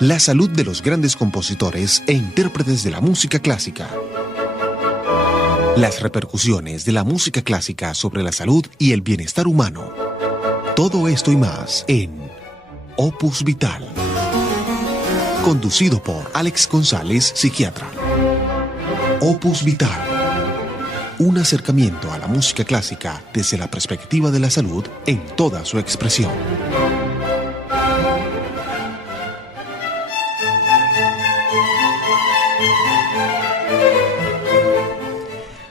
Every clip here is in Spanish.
La salud de los grandes compositores e intérpretes de la música clásica. Las repercusiones de la música clásica sobre la salud y el bienestar humano. Todo esto y más en Opus Vital. Conducido por Alex González, psiquiatra. Opus Vital. Un acercamiento a la música clásica desde la perspectiva de la salud en toda su expresión.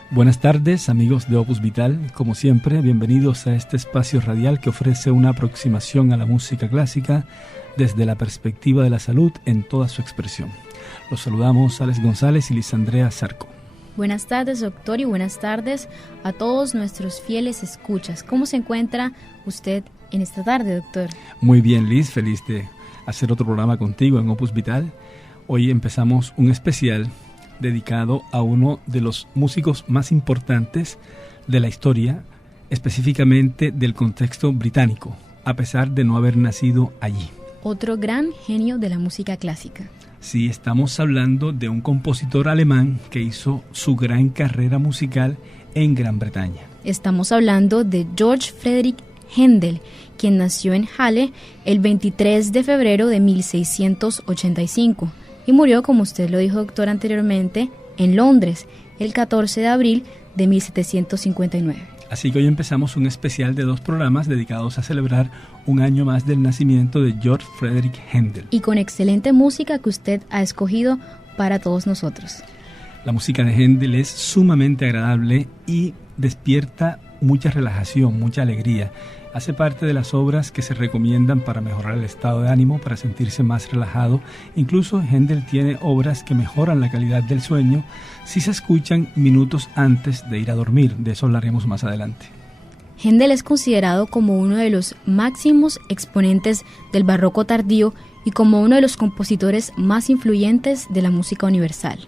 Buenas tardes, amigos de Opus Vital. Como siempre, bienvenidos a este espacio radial que ofrece una aproximación a la música clásica desde la perspectiva de la salud en toda su expresión. Los saludamos Alex González y Lisandrea Zarco. Buenas tardes, doctor, y buenas tardes a todos nuestros fieles escuchas. ¿Cómo se encuentra usted en esta tarde, doctor? Muy bien, Liz, feliz de hacer otro programa contigo en Opus Vital. Hoy empezamos un especial dedicado a uno de los músicos más importantes de la historia, específicamente del contexto británico, a pesar de no haber nacido allí. Otro gran genio de la música clásica. Sí, estamos hablando de un compositor alemán que hizo su gran carrera musical en Gran Bretaña. Estamos hablando de Georg Friedrich Händel, quien nació en Halle el 23 de febrero de 1685 y murió, como usted lo dijo, doctor, anteriormente, en Londres, el 14 de abril de 1759. Así que hoy empezamos un especial de 2 programas dedicados a celebrar un año más del nacimiento de Georg Friedrich Händel. Y con excelente música que usted ha escogido para todos nosotros. La música de Händel es sumamente agradable y despierta mucha relajación, mucha alegría. Hace parte de las obras que se recomiendan para mejorar el estado de ánimo, para sentirse más relajado. Incluso Händel tiene obras que mejoran la calidad del sueño si se escuchan minutos antes de ir a dormir. De eso hablaremos más adelante. Händel es considerado como uno de los máximos exponentes del barroco tardío y como uno de los compositores más influyentes de la música universal.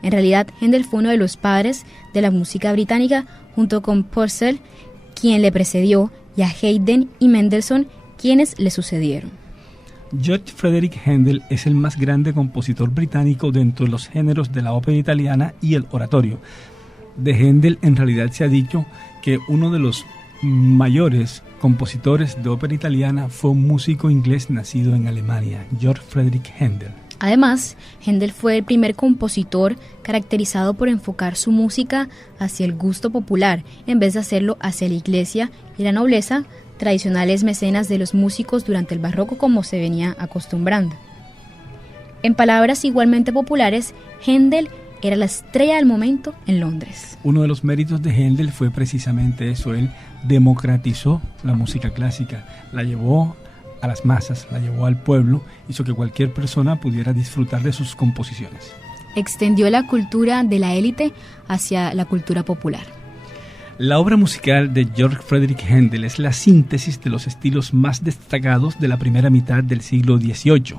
En realidad, Händel fue uno de los padres de la música británica junto con Purcell, quien le precedió, y a Haydn y Mendelssohn, quienes le sucedieron. Georg Friedrich Händel es el más grande compositor británico dentro de los géneros de la ópera italiana y el oratorio. De Händel en realidad se ha dicho que uno de los mayores compositores de ópera italiana fue un músico inglés nacido en Alemania, Georg Friedrich Händel. Además, Händel fue el primer compositor caracterizado por enfocar su música hacia el gusto popular, en vez de hacerlo hacia la iglesia y la nobleza, tradicionales mecenas de los músicos durante el barroco como se venía acostumbrando. En palabras igualmente populares, Händel era la estrella del momento en Londres. Uno de los méritos de Händel fue precisamente eso. Él democratizó la música clásica, la llevó a las masas, la llevó al pueblo, hizo que cualquier persona pudiera disfrutar de sus composiciones. Extendió la cultura de la élite hacia la cultura popular. La obra musical de Georg Friedrich Händel es la síntesis de los estilos más destacados de la primera mitad del siglo XVIII,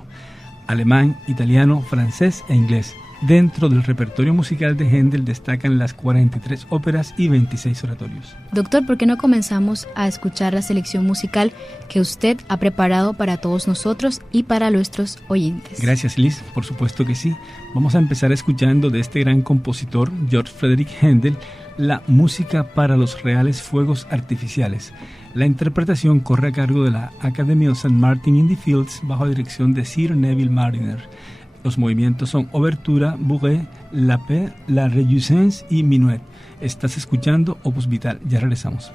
alemán, italiano, francés e inglés. Dentro del repertorio musical de Händel destacan las 43 óperas y 26 oratorios. Doctor, ¿por qué no comenzamos a escuchar la selección musical que usted ha preparado para todos nosotros y para nuestros oyentes? Gracias, Liz. Por supuesto que sí. Vamos a empezar escuchando de este gran compositor, Georg Friedrich Händel, la música para los reales fuegos artificiales. La interpretación corre a cargo de la Academy of St. Martin in the Fields bajo dirección de Sir Neville Marriner. Los movimientos son Obertura, Bourrée, La Paix, La Réjouissance y Minuet. Estás escuchando Opus Vital. Ya regresamos.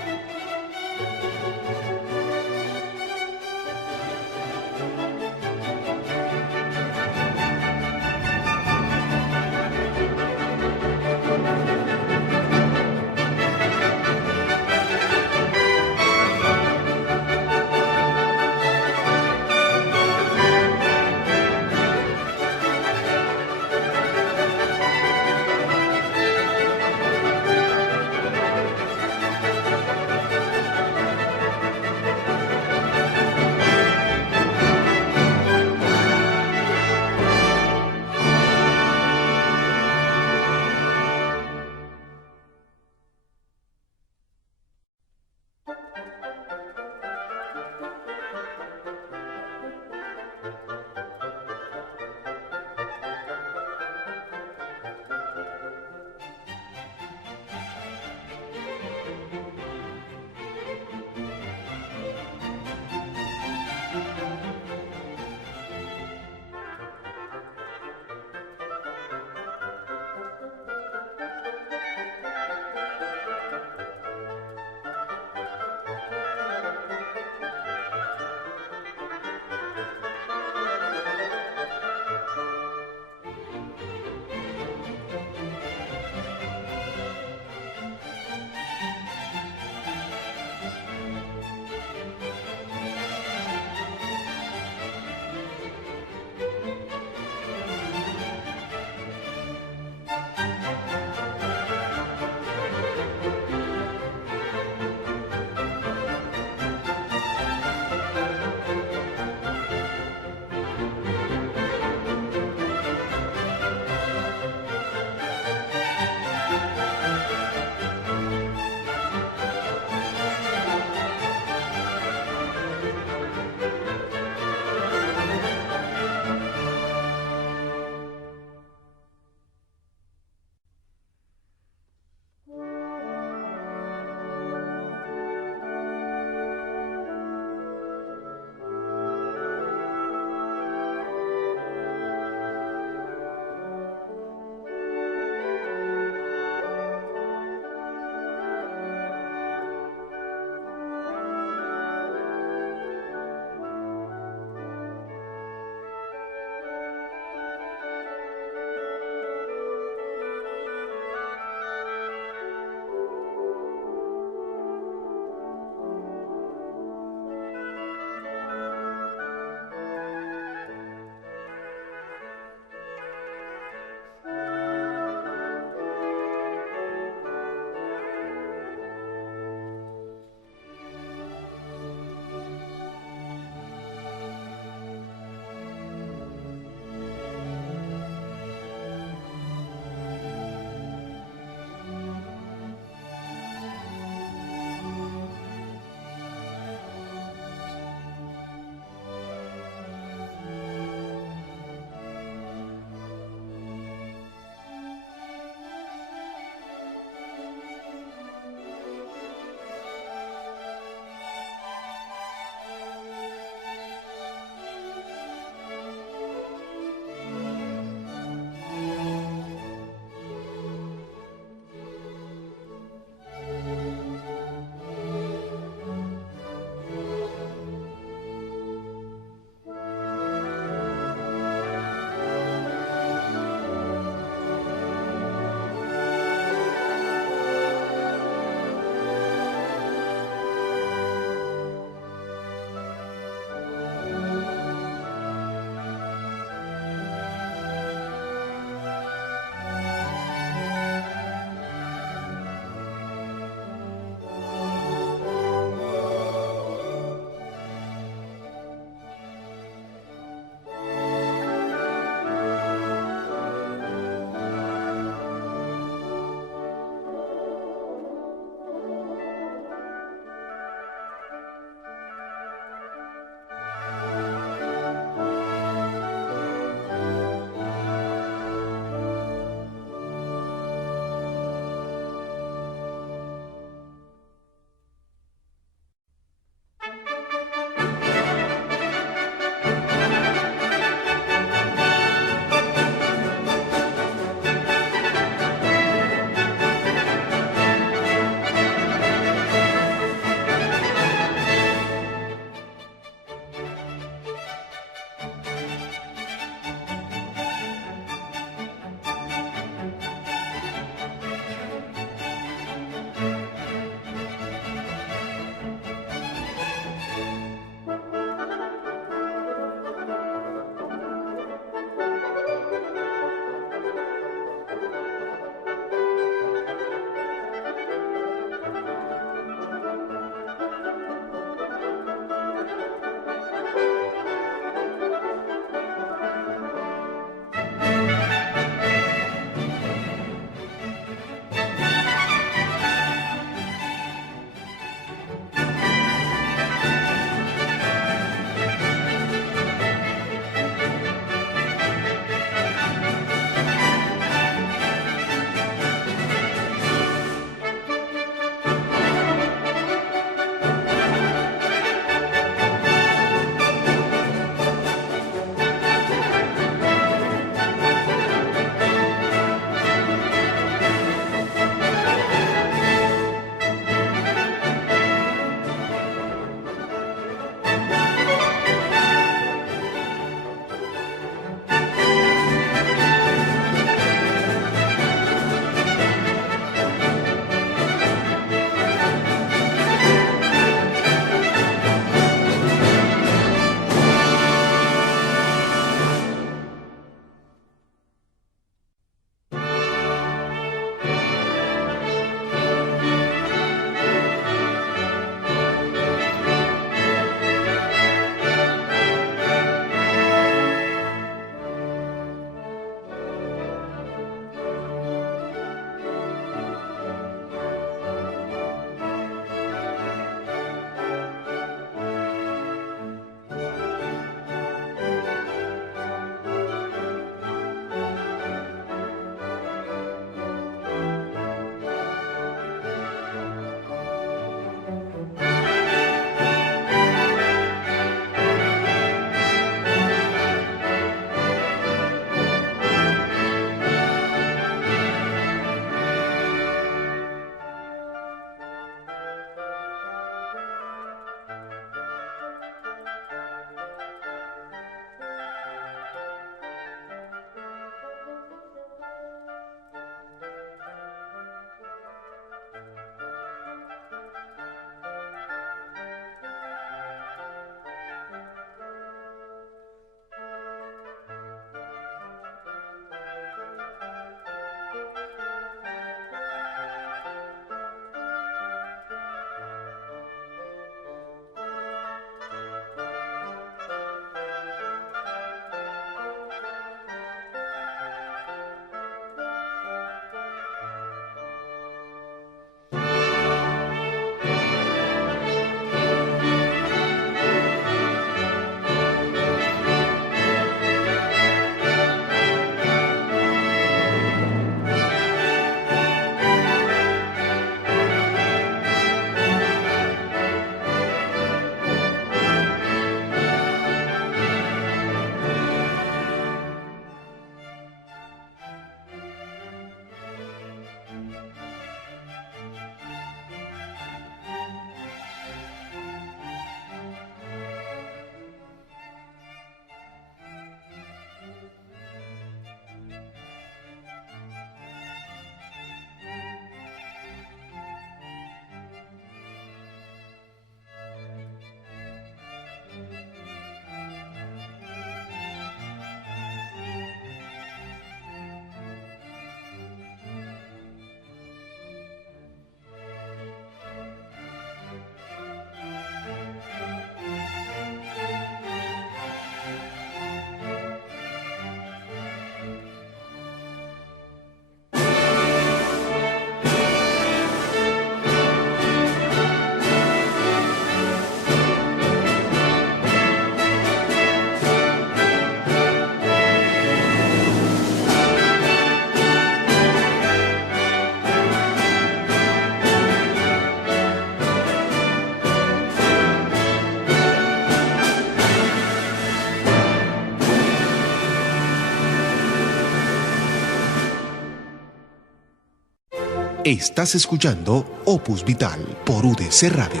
Estás escuchando Opus Vital por UDC Radio.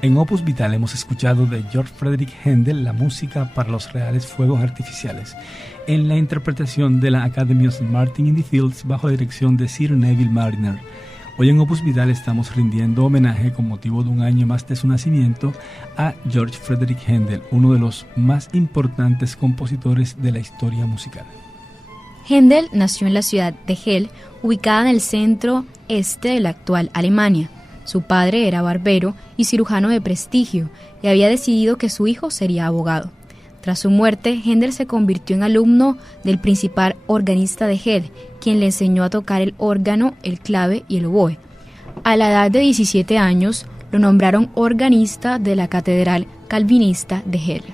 En Opus Vital hemos escuchado de George Frederick Händel la música para los reales fuegos artificiales, en la interpretación de la Academy of St. Martin in the Fields bajo la dirección de Sir Neville Marriner. Hoy en Opus Vital estamos rindiendo homenaje con motivo de un año más de su nacimiento a George Frederick Händel, uno de los más importantes compositores de la historia musical. Händel nació en la ciudad de Hell, ubicada en el centro este de la actual Alemania. Su padre era barbero y cirujano de prestigio y había decidido que su hijo sería abogado. Tras su muerte, Händel se convirtió en alumno del principal organista de Hell, quien le enseñó a tocar el órgano, el clave y el oboe. A la edad de 17 años, lo nombraron organista de la Catedral Calvinista de Hell.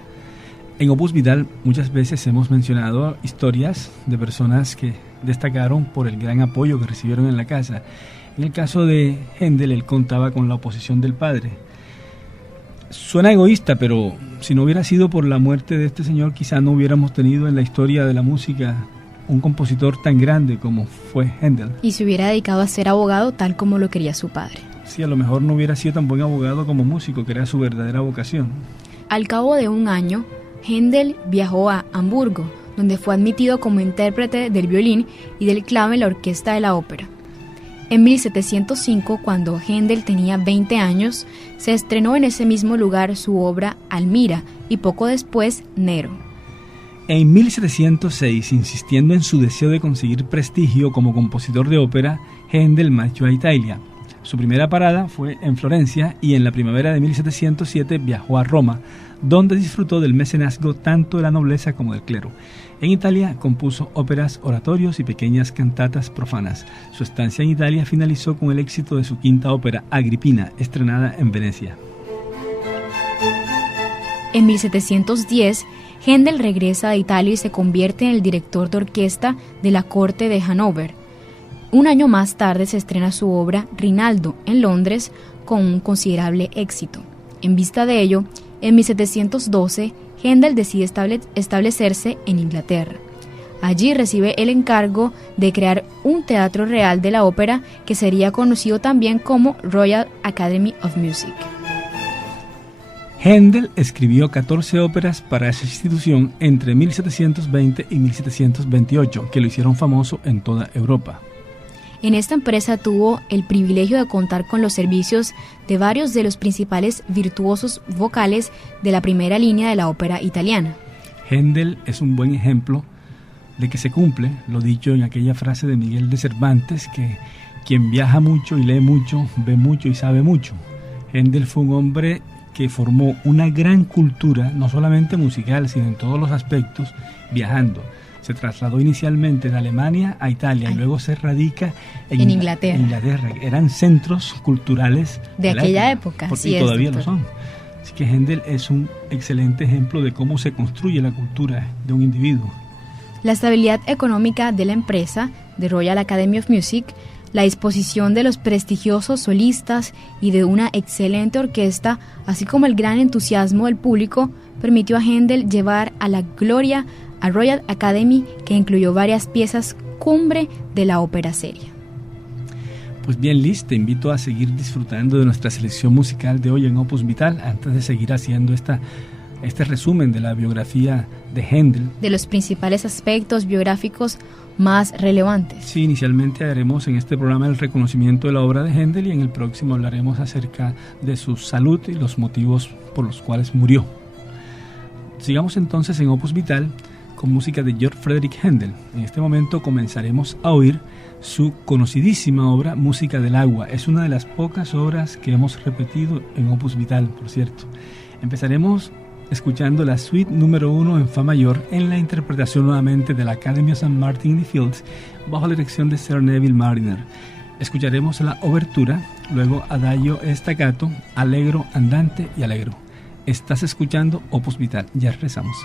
En Opus Vital muchas veces hemos mencionado historias de personas que destacaron por el gran apoyo que recibieron en la casa. En el caso de Händel, él contaba con la oposición del padre. Suena egoísta, pero si no hubiera sido por la muerte de este señor, quizá no hubiéramos tenido en la historia de la música un compositor tan grande como fue Händel. Y se hubiera dedicado a ser abogado tal como lo quería su padre. Sí, a lo mejor no hubiera sido tan buen abogado como músico, que era su verdadera vocación. Al cabo de un año, Händel viajó a Hamburgo, donde fue admitido como intérprete del violín y del clave en la orquesta de la ópera. En 1705, cuando Händel tenía 20 años, se estrenó en ese mismo lugar su obra Almira y poco después Nero. En 1706, insistiendo en su deseo de conseguir prestigio como compositor de ópera, Händel marchó a Italia. Su primera parada fue en Florencia y en la primavera de 1707 viajó a Roma, donde disfrutó del mecenazgo tanto de la nobleza como del clero. En Italia compuso óperas, oratorios y pequeñas cantatas profanas. Su estancia en Italia finalizó con el éxito de su quinta ópera, Agripina, estrenada en Venecia. En 1710, Händel regresa a Italia y se convierte en el director de orquesta de la corte de Hannover. Un año más tarde se estrena su obra Rinaldo en Londres con un considerable éxito. En vista de ello, en 1712, Händel decide establecerse en Inglaterra. Allí recibe el encargo de crear un teatro real de la ópera que sería conocido también como Royal Academy of Music. Händel escribió 14 óperas para esa institución entre 1720 y 1728, que lo hicieron famoso en toda Europa. En esta empresa tuvo el privilegio de contar con los servicios de varios de los principales virtuosos vocales de la primera línea de la ópera italiana. Händel es un buen ejemplo de que se cumple lo dicho en aquella frase de Miguel de Cervantes, que quien viaja mucho y lee mucho, ve mucho y sabe mucho. Händel fue un hombre que formó una gran cultura, no solamente musical, sino en todos los aspectos, viajando. Se trasladó inicialmente de Alemania a Italia y luego se radica en Inglaterra. Eran centros culturales de aquella época. Y todavía lo son. Así que Händel es un excelente ejemplo de cómo se construye la cultura de un individuo. La estabilidad económica de la empresa, de Royal Academy of Music, la disposición de los prestigiosos solistas y de una excelente orquesta, así como el gran entusiasmo del público, permitió a Händel llevar a la gloria a Royal Academy, que incluyó varias piezas cumbre de la ópera seria. Pues bien, Liz, te invito a seguir disfrutando de nuestra selección musical de hoy en Opus Vital, antes de seguir haciendo este resumen de la biografía de Händel. De los principales aspectos biográficos más relevantes. Sí, inicialmente haremos en este programa el reconocimiento de la obra de Händel y en el próximo hablaremos acerca de su salud y los motivos por los cuales murió. Sigamos entonces en Opus Vital con música de George Frederick Händel. En este momento comenzaremos a oír su conocidísima obra Música del Agua. Es una de las pocas obras que hemos repetido en Opus Vital, por cierto. Empezaremos escuchando la suite número 1 en fa mayor en la interpretación nuevamente de la Academy of St. Martin in the Fields bajo la dirección de Sir Neville Marriner. Escucharemos la obertura, luego adagio e staccato, allegro, andante y allegro. Estás escuchando Opus Vital. Ya regresamos.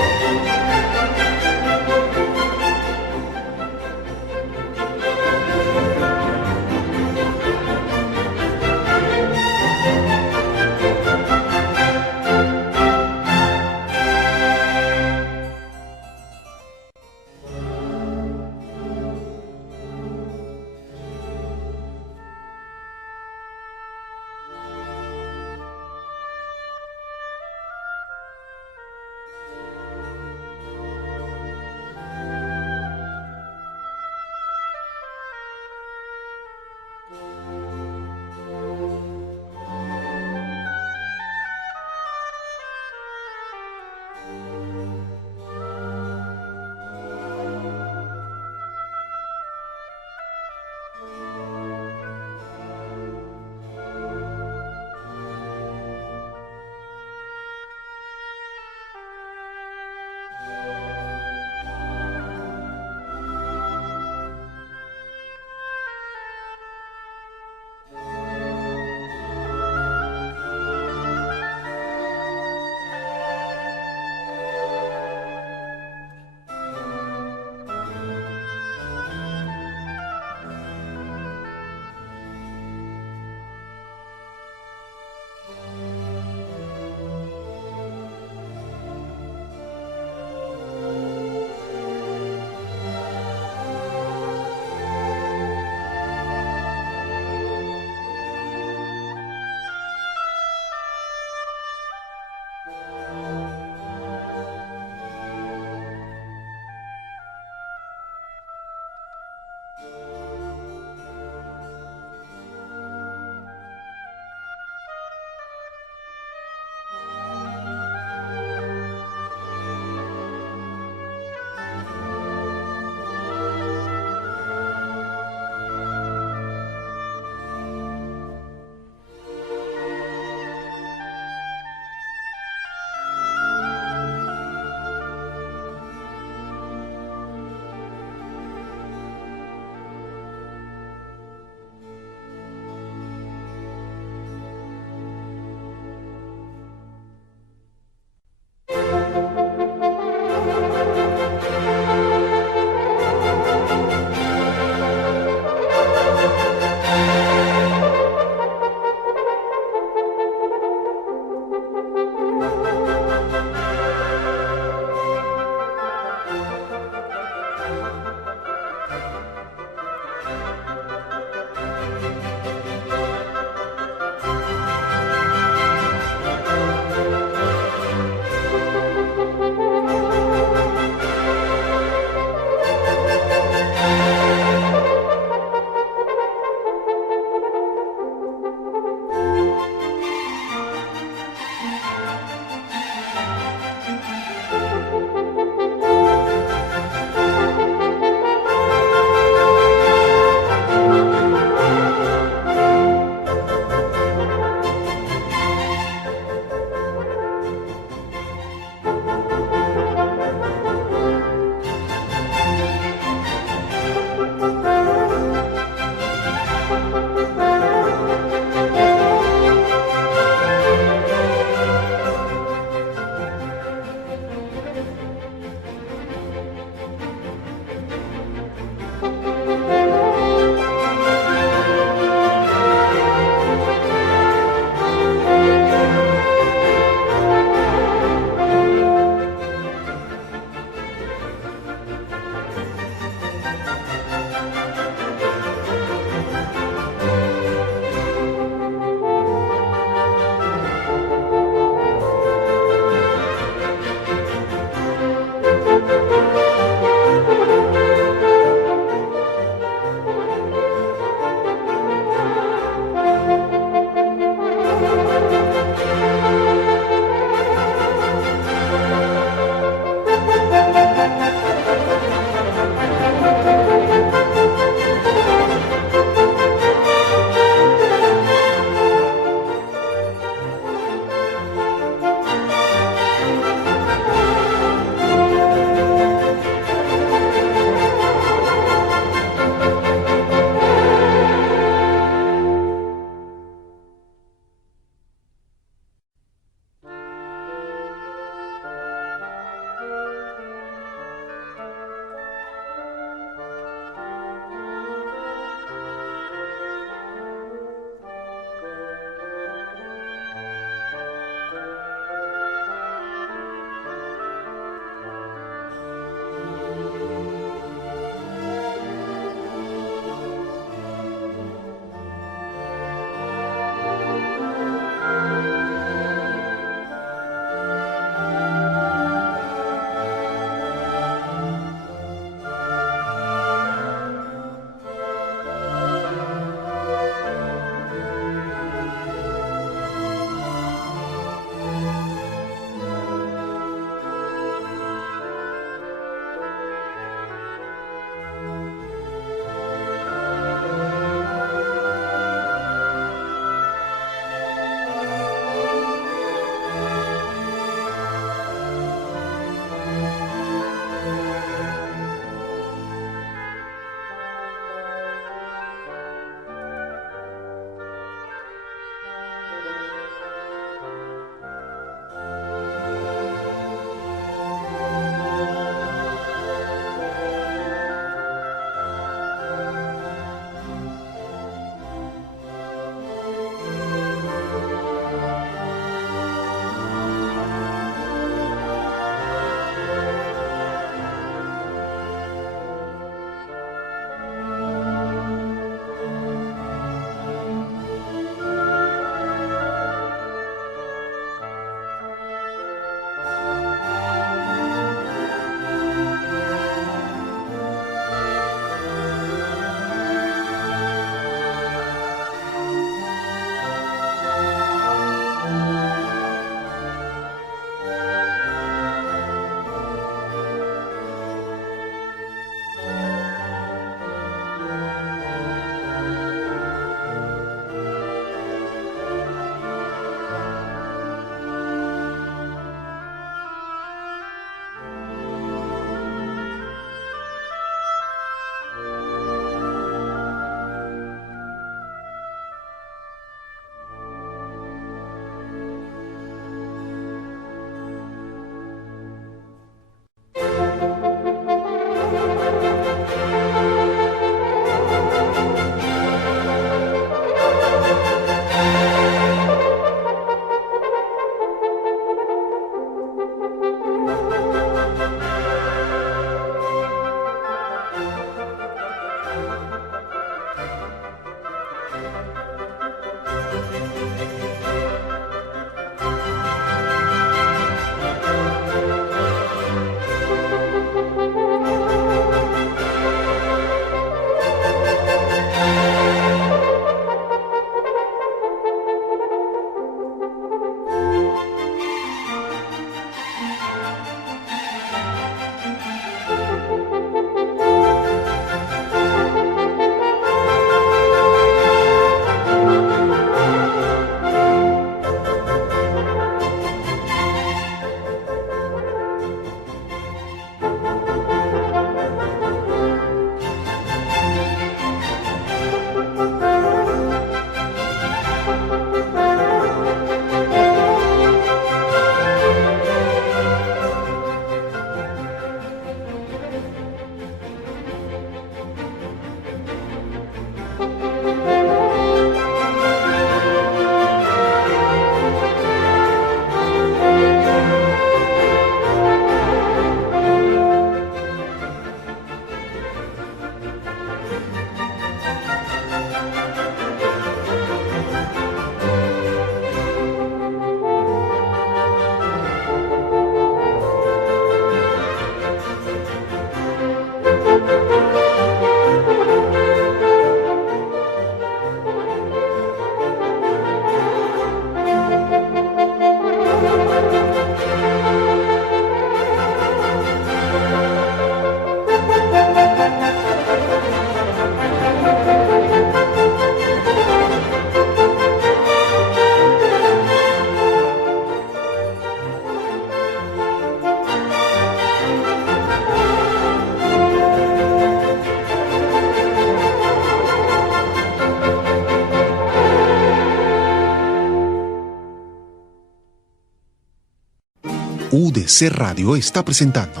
UDC Radio está presentando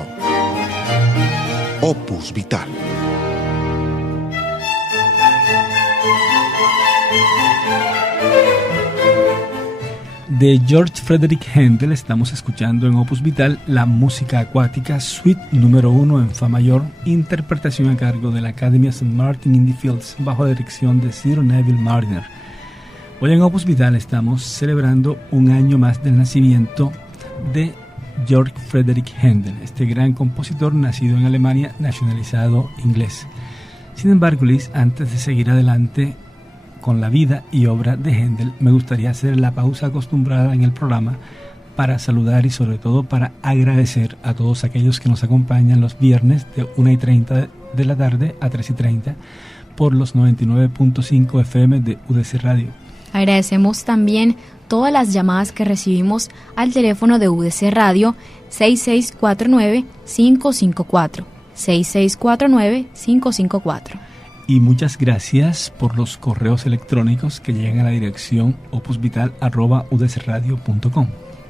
Opus Vital. De George Frederick Händel estamos escuchando en Opus Vital la música acuática Suite número 1 en Fa mayor, interpretación a cargo de la Academy of St. Martin in the Fields bajo la dirección de Sir Neville Marriner. Hoy en Opus Vital estamos celebrando un año más del nacimiento de George Frederick Händel, este gran compositor nacido en Alemania, nacionalizado inglés. Sin embargo, Liz, antes de seguir adelante con la vida y obra de Händel, me gustaría hacer la pausa acostumbrada en el programa para saludar y sobre todo para agradecer a todos aquellos que nos acompañan los viernes de 1:30 de la tarde a 3:30 por los 99.5 FM de UDC Radio. Agradecemos también todas las llamadas que recibimos al teléfono de UDC Radio 6649-554, 6649-554. Y muchas gracias por los correos electrónicos que llegan a la dirección opusvital@udcradio.com.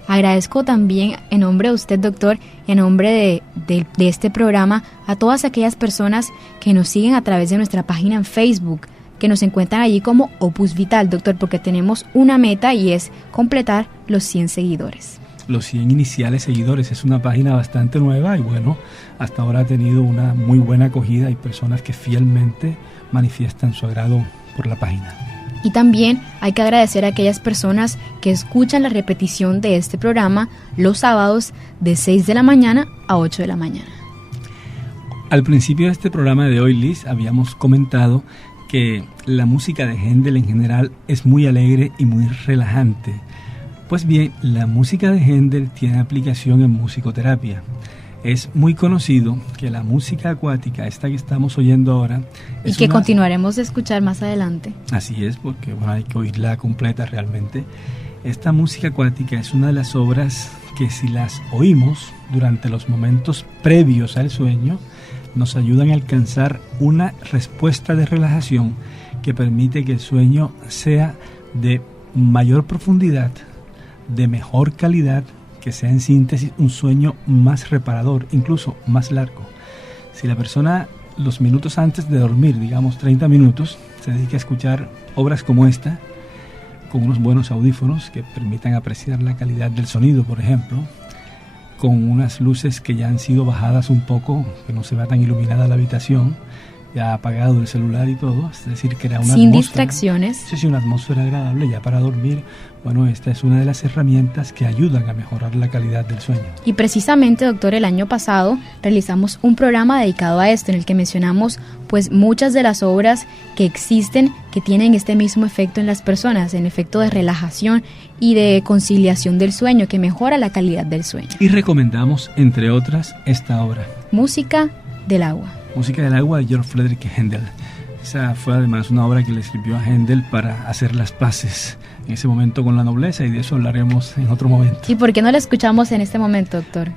Agradezco también en nombre de usted, doctor, en nombre de este programa, a todas aquellas personas que nos siguen a través de nuestra página en Facebook, que nos encuentran allí como Opus Vital, doctor, porque tenemos una meta y es completar los 100 seguidores. Los 100 iniciales seguidores. Es una página bastante nueva y bueno, hasta ahora ha tenido una muy buena acogida y personas que fielmente manifiestan su agrado por la página. Y también hay que agradecer a aquellas personas que escuchan la repetición de este programa los sábados de 6 de la mañana a 8 de la mañana. Al principio de este programa de hoy, Liz, habíamos comentado que la música de Händel en general es muy alegre y muy relajante. Pues bien, la música de Händel tiene aplicación en musicoterapia. Es muy conocido que la música acuática, esta que estamos oyendo ahora, y que continuaremos de escuchar más adelante. Así es, porque bueno, hay que oírla completa realmente. Esta música acuática es una de las obras que, si las oímos durante los momentos previos al sueño, nos ayudan a alcanzar una respuesta de relajación que permite que el sueño sea de mayor profundidad, de mejor calidad, que sea en síntesis un sueño más reparador, incluso más largo. Si la persona los minutos antes de dormir, digamos 30 minutos, se dedica a escuchar obras como esta, con unos buenos audífonos que permitan apreciar la calidad del sonido, por ejemplo, con unas luces que ya han sido bajadas un poco, que no se vea tan iluminada la habitación, ya apagado el celular y todo, es decir, crea una sin distracciones. Sí, una atmósfera agradable ya para dormir. Bueno, esta es una de las herramientas que ayudan a mejorar la calidad del sueño. Y precisamente, doctor, el año pasado realizamos un programa dedicado a esto, en el que mencionamos pues muchas de las obras que existen que tienen este mismo efecto en las personas, en efecto de relajación y de conciliación del sueño, que mejora la calidad del sueño. Y recomendamos, entre otras, esta obra. Música del agua. Música del agua de George Frederick Händel. Esa fue además una obra que le escribió a Händel para hacer las paces en ese momento con la nobleza, y de eso hablaremos en otro momento. ¿Y por qué no la escuchamos en este momento, doctor?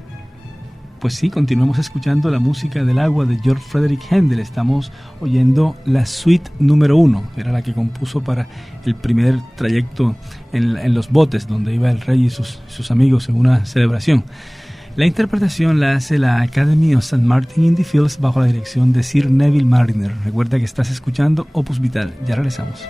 Pues sí, continuamos escuchando la música del agua de George Frederick Händel. Estamos oyendo la suite número 1, que era la que compuso para el primer trayecto en los botes, donde iba el rey y sus amigos en una celebración. La interpretación la hace la Academy of St. Martin in the Fields bajo la dirección de Sir Neville Marriner. Recuerda que estás escuchando Opus Vital. Ya regresamos.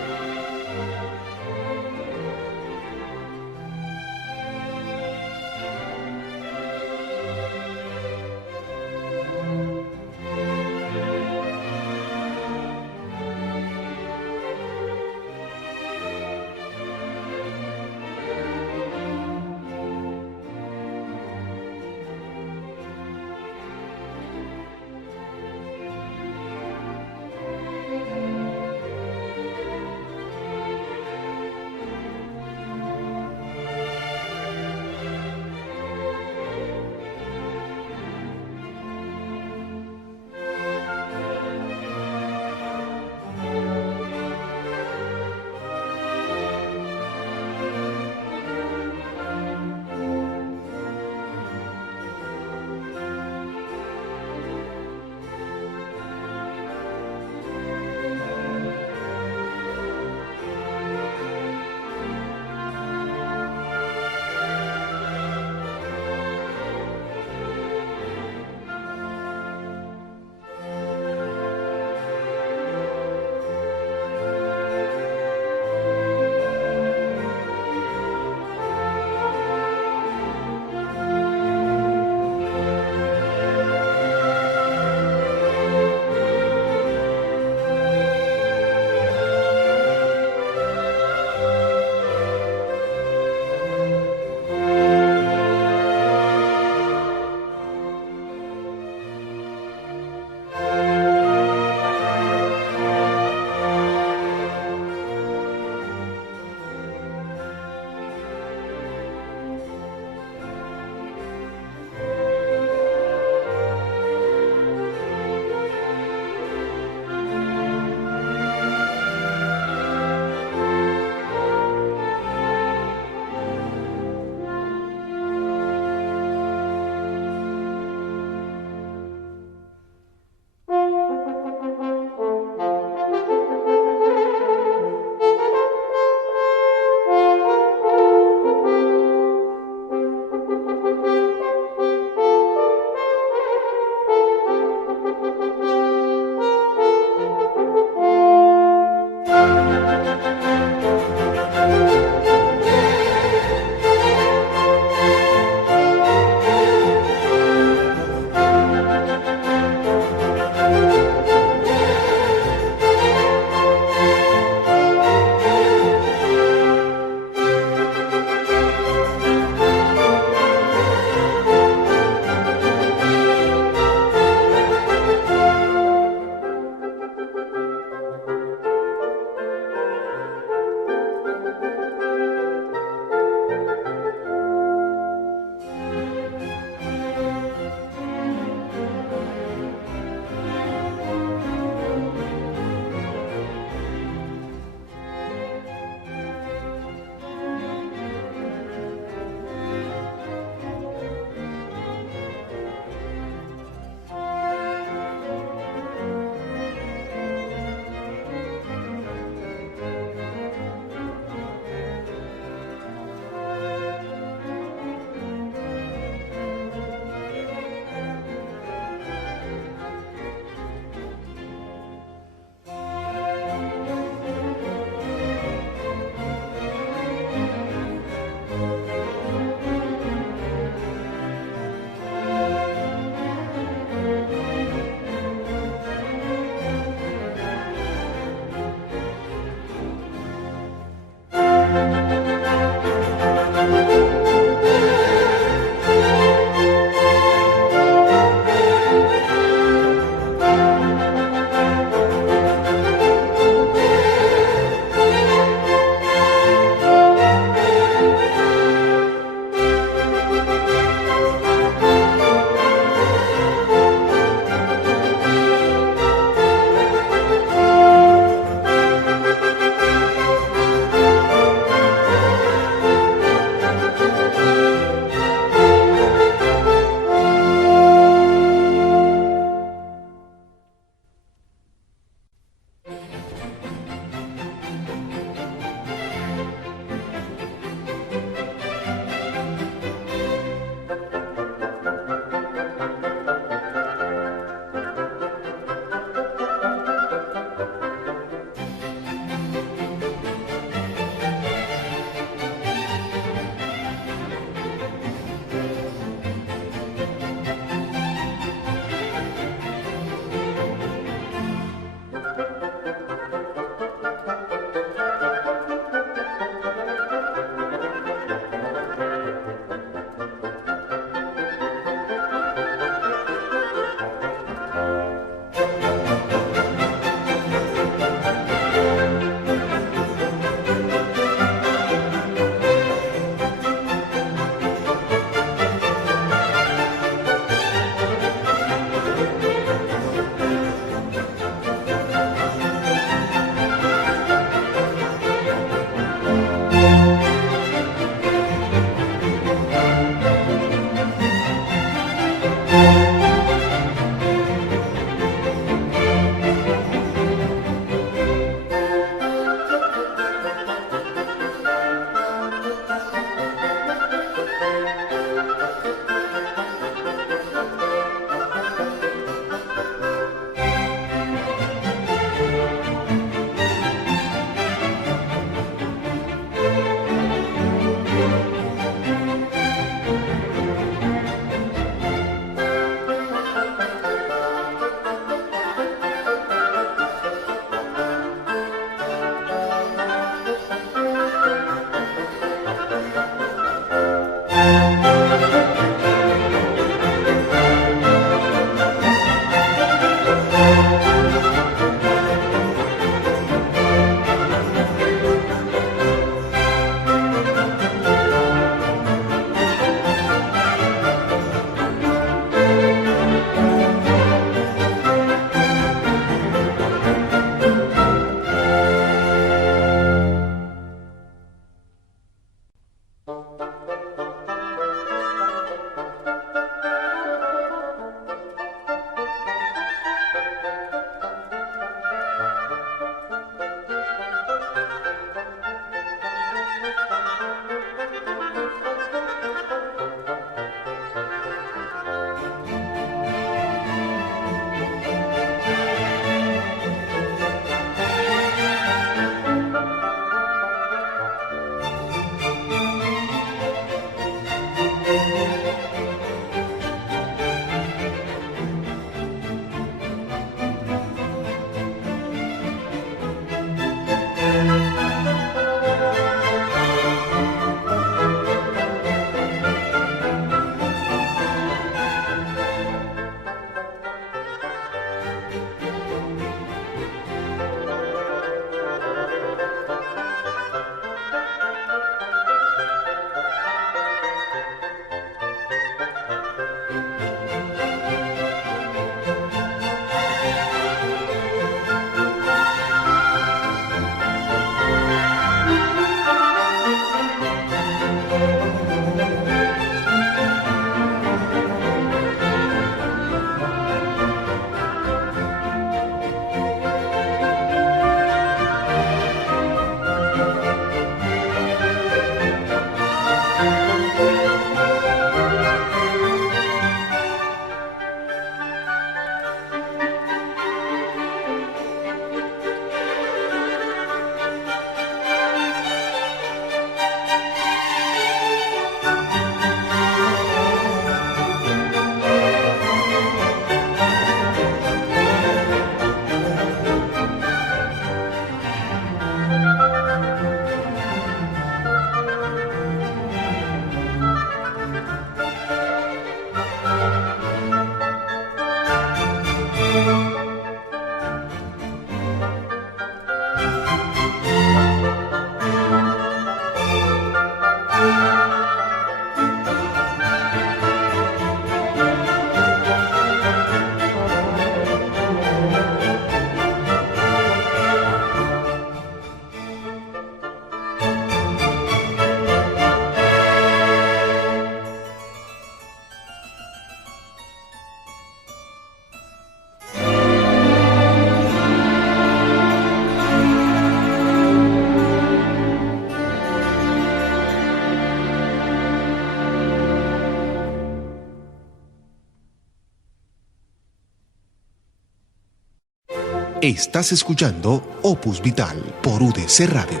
Estás escuchando Opus Vital por UDC Radio.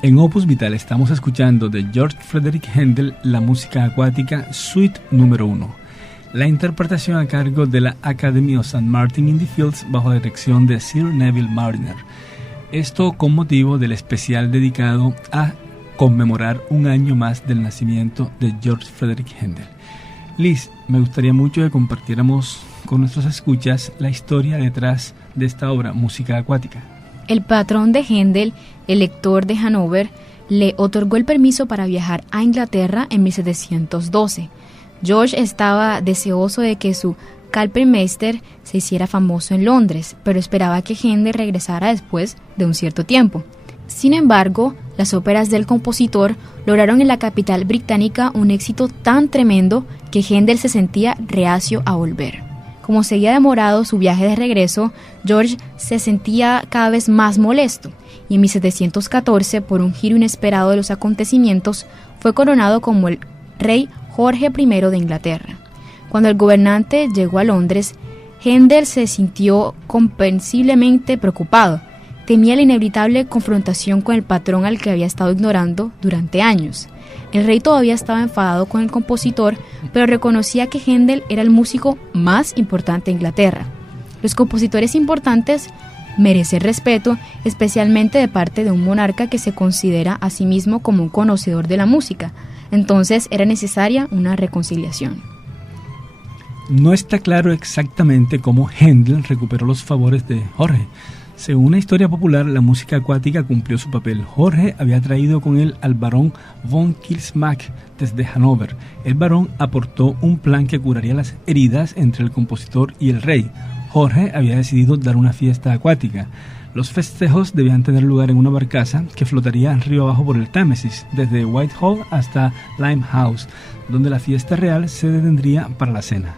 En Opus Vital estamos escuchando de George Frederick Händel la música acuática Suite número 1. La interpretación a cargo de la Academy of St. Martin in the Fields bajo la dirección de Sir Neville Marriner. Esto con motivo del especial dedicado a conmemorar un año más del nacimiento de George Frederick Händel. Liz, me gustaría mucho que compartiéramos con nuestros escuchas la historia detrás de esta obra, música acuática. El patrón de Händel, el elector de Hannover, le otorgó el permiso para viajar a Inglaterra en 1712. George estaba deseoso de que su Kapellmeister se hiciera famoso en Londres, pero esperaba que Händel regresara después de un cierto tiempo. Sin embargo, las óperas del compositor lograron en la capital británica un éxito tan tremendo que Händel se sentía reacio a volver. Como seguía demorado su viaje de regreso, George se sentía cada vez más molesto y en 1714, por un giro inesperado de los acontecimientos, fue coronado como el rey Jorge I de Inglaterra. Cuando el gobernante llegó a Londres, Händel se sintió comprensiblemente preocupado. Temía la inevitable confrontación con el patrón al que había estado ignorando durante años. El rey todavía estaba enfadado con el compositor, pero reconocía que Händel era el músico más importante de Inglaterra. Los compositores importantes merecen respeto, especialmente de parte de un monarca que se considera a sí mismo como un conocedor de la música. Entonces era necesaria una reconciliación. No está claro exactamente cómo Händel recuperó los favores de Jorge. Según una historia popular, la música acuática cumplió su papel. Jorge había traído con él al barón von Kilsmark desde Hannover. El barón aportó un plan que curaría las heridas entre el compositor y el rey. Jorge había decidido dar una fiesta acuática. Los festejos debían tener lugar en una barcaza que flotaría río abajo por el Támesis, desde Whitehall hasta Limehouse, donde la fiesta real se detendría para la cena.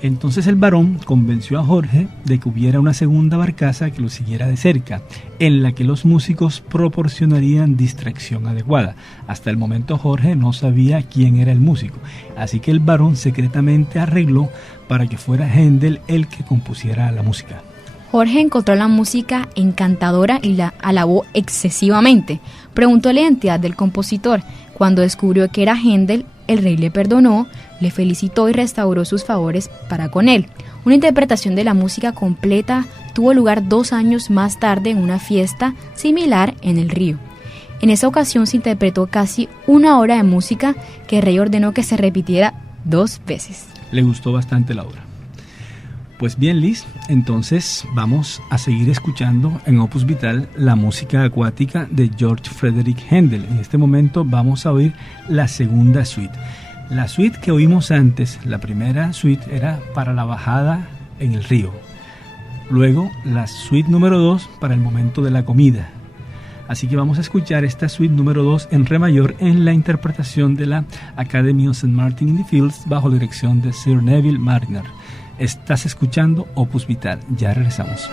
Entonces el barón convenció a Jorge de que hubiera una segunda barcaza que lo siguiera de cerca, en la que los músicos proporcionarían distracción adecuada. Hasta el momento Jorge no sabía quién era el músico, así que el barón secretamente arregló para que fuera Händel el que compusiera la música. Jorge encontró la música encantadora y la alabó excesivamente. Preguntó la identidad del compositor. Cuando descubrió que era Händel, el rey le perdonó, le felicitó y restauró sus favores para con él. Una interpretación de la música completa tuvo lugar 2 años más tarde en una fiesta similar en el río. En esa ocasión se interpretó casi 1 hora de música que el rey ordenó que se repitiera 2 veces. Le gustó bastante la obra. Pues bien, Liz, entonces vamos a seguir escuchando en Opus Vital la música acuática de George Frederick Händel. En este momento vamos a oír la segunda suite. La suite que oímos antes, la primera suite era para la bajada en el río. Luego la suite número 2 para el momento de la comida. Así que vamos a escuchar esta suite número 2 en re mayor en la interpretación de la Academy of St. Martin in the Fields bajo la dirección de Sir Neville Marriner. Estás escuchando Opus Vital. Ya regresamos.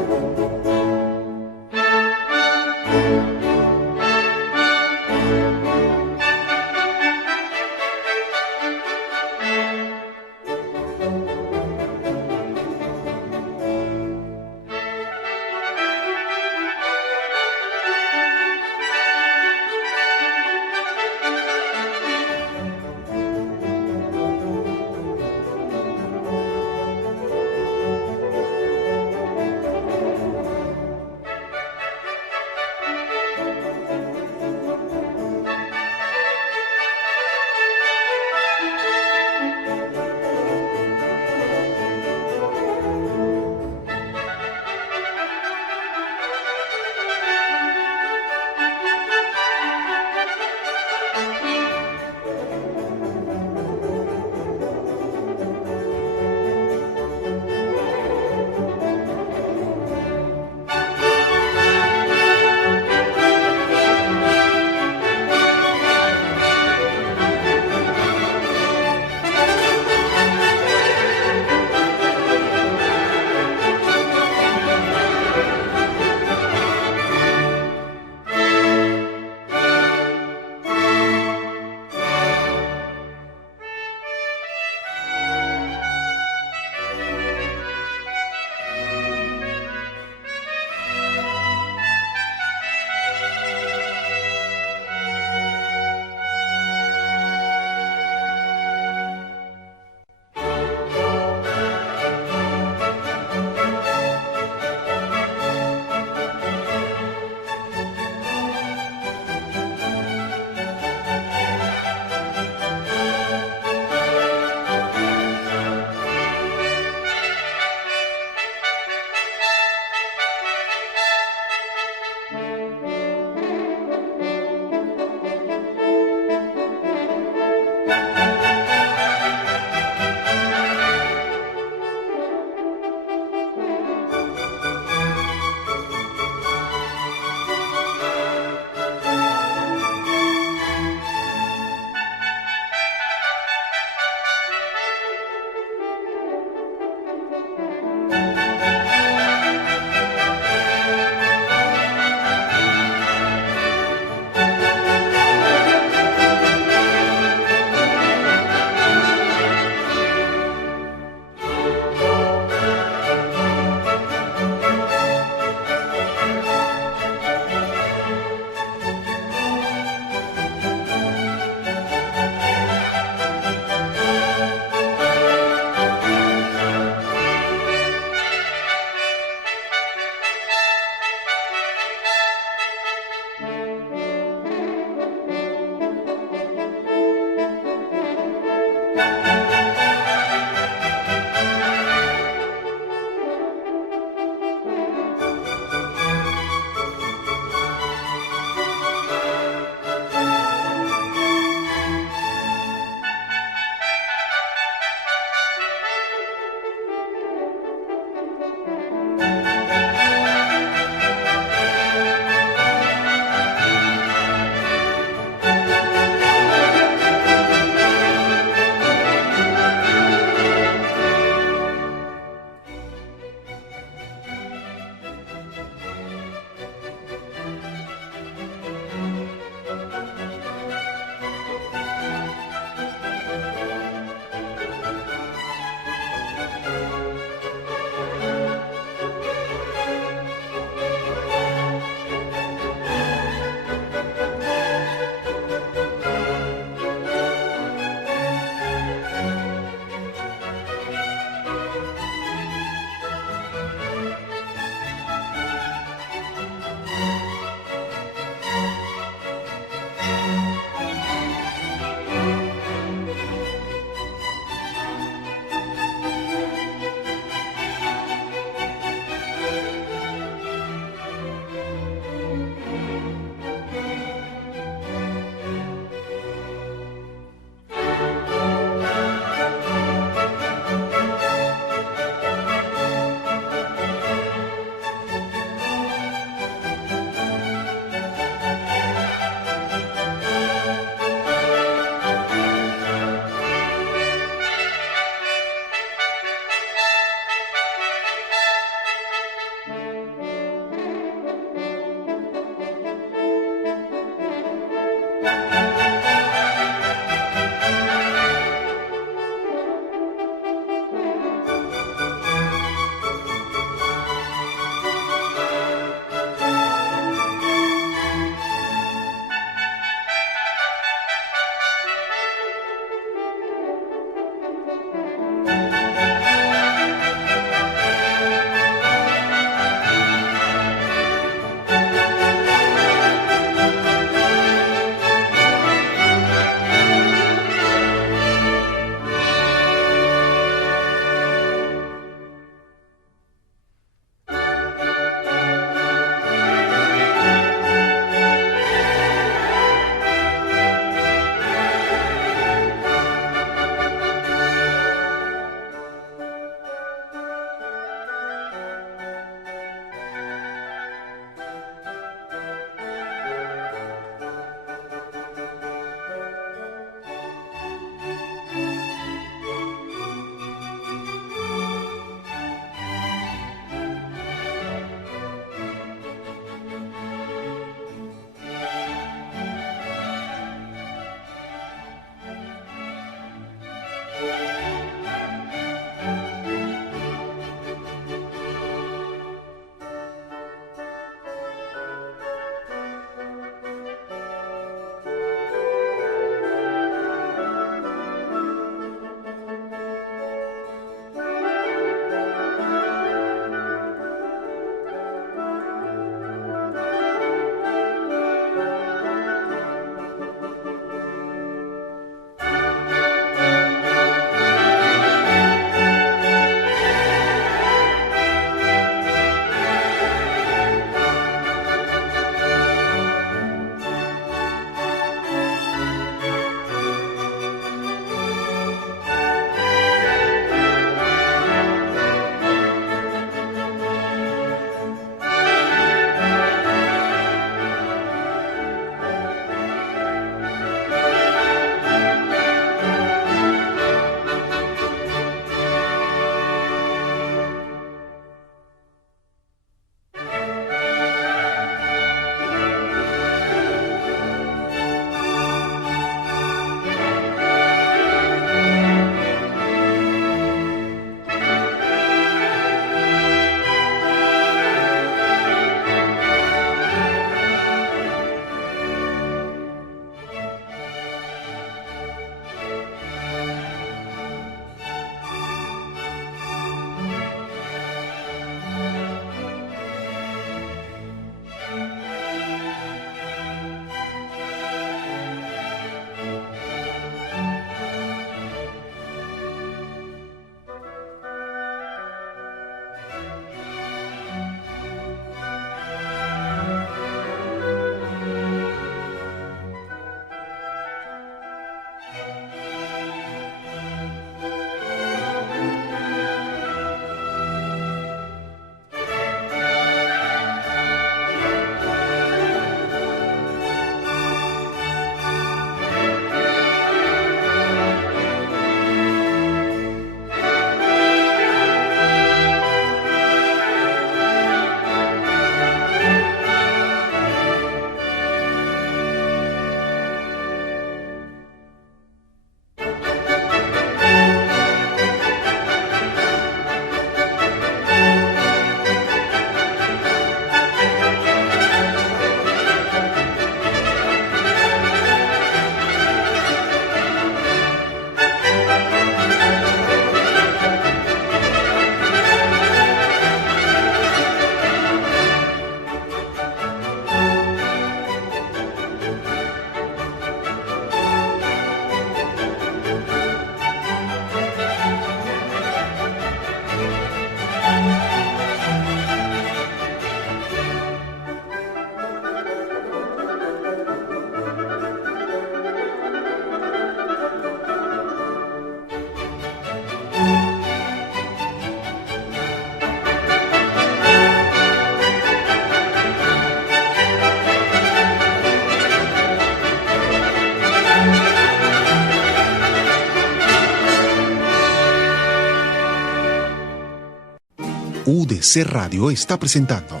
UDC Radio está presentando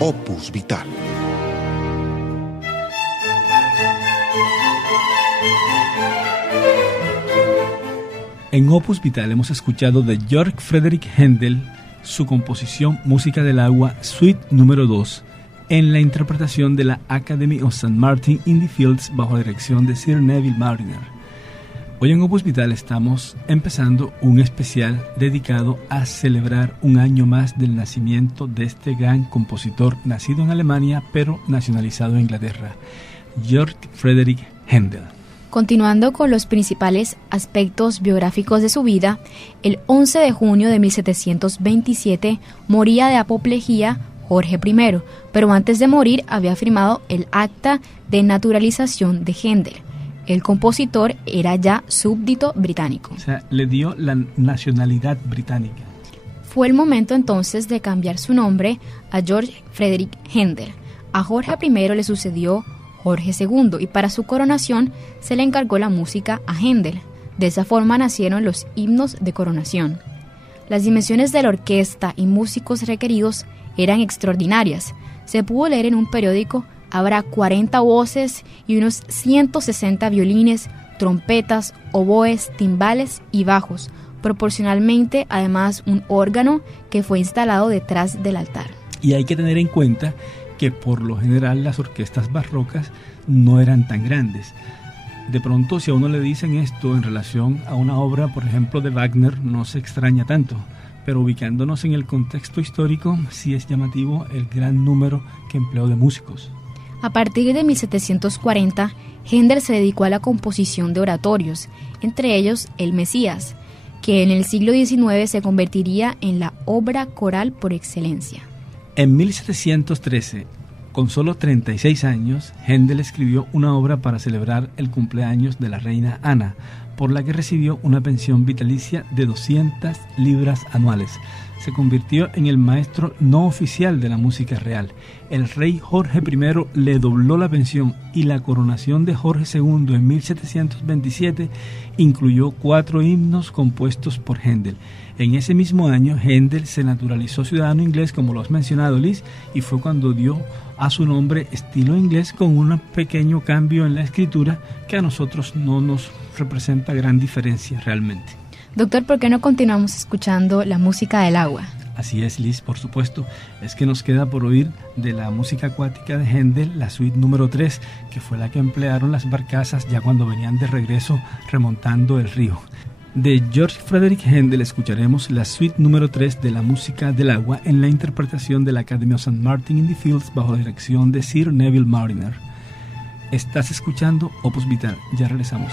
Opus Vital. En Opus Vital hemos escuchado de Georg Friedrich Händel su composición Música del Agua, Suite número 2, en la interpretación de la Academy of St. Martin in the Fields bajo la dirección de Sir Neville Marriner. Hoy en Opus Vital estamos empezando un especial dedicado a celebrar un año más del nacimiento de este gran compositor nacido en Alemania pero nacionalizado en Inglaterra, Georg Friedrich Händel. Continuando con los principales aspectos biográficos de su vida, el 11 de junio de 1727 moría de apoplejía Jorge I, pero antes de morir había firmado el acta de naturalización de Händel. El compositor era ya súbdito británico. O sea, le dio la nacionalidad británica. Fue el momento entonces de cambiar su nombre a Georg Friedrich Händel. A Jorge I le sucedió Jorge II y para su coronación se le encargó la música a Händel. De esa forma nacieron los himnos de coronación. Las dimensiones de la orquesta y músicos requeridos eran extraordinarias. Se pudo leer en un periódico: habrá 40 voces y unos 160 violines, trompetas, oboes, timbales y bajos, proporcionalmente además un órgano que fue instalado detrás del altar. Y hay que tener en cuenta que por lo general las orquestas barrocas no eran tan grandes. De pronto, si a uno le dicen esto en relación a una obra, por ejemplo, de Wagner, no se extraña tanto, pero ubicándonos en el contexto histórico, sí es llamativo el gran número que empleó de músicos. A partir de 1740, Händel se dedicó a la composición de oratorios, entre ellos El Mesías, que en el siglo XIX se convertiría en la obra coral por excelencia. En 1713, con solo 36 años, Händel escribió una obra para celebrar el cumpleaños de la reina Ana, por la que recibió una pensión vitalicia de 200 libras anuales. Se convirtió en el maestro no oficial de la música real. El rey Jorge I le dobló la pensión y la coronación de Jorge II en 1727 incluyó 4 himnos compuestos por Händel. En ese mismo año, Händel se naturalizó ciudadano inglés, como lo has mencionado, Liz, y fue cuando dio a su nombre estilo inglés con un pequeño cambio en la escritura que a nosotros no nos representa gran diferencia realmente. Doctor, ¿por qué no continuamos escuchando la música del agua? Así es, Liz, por supuesto. Es que nos queda por oír de la música acuática de Händel, la suite número 3, que fue la que emplearon las barcazas ya cuando venían de regreso remontando el río. De Georg Friedrich Händel escucharemos la suite número 3 de la música del agua en la interpretación de la Academy of St. Martin in the Fields bajo la dirección de Sir Neville Marriner. Estás escuchando Opus Vital. Ya regresamos.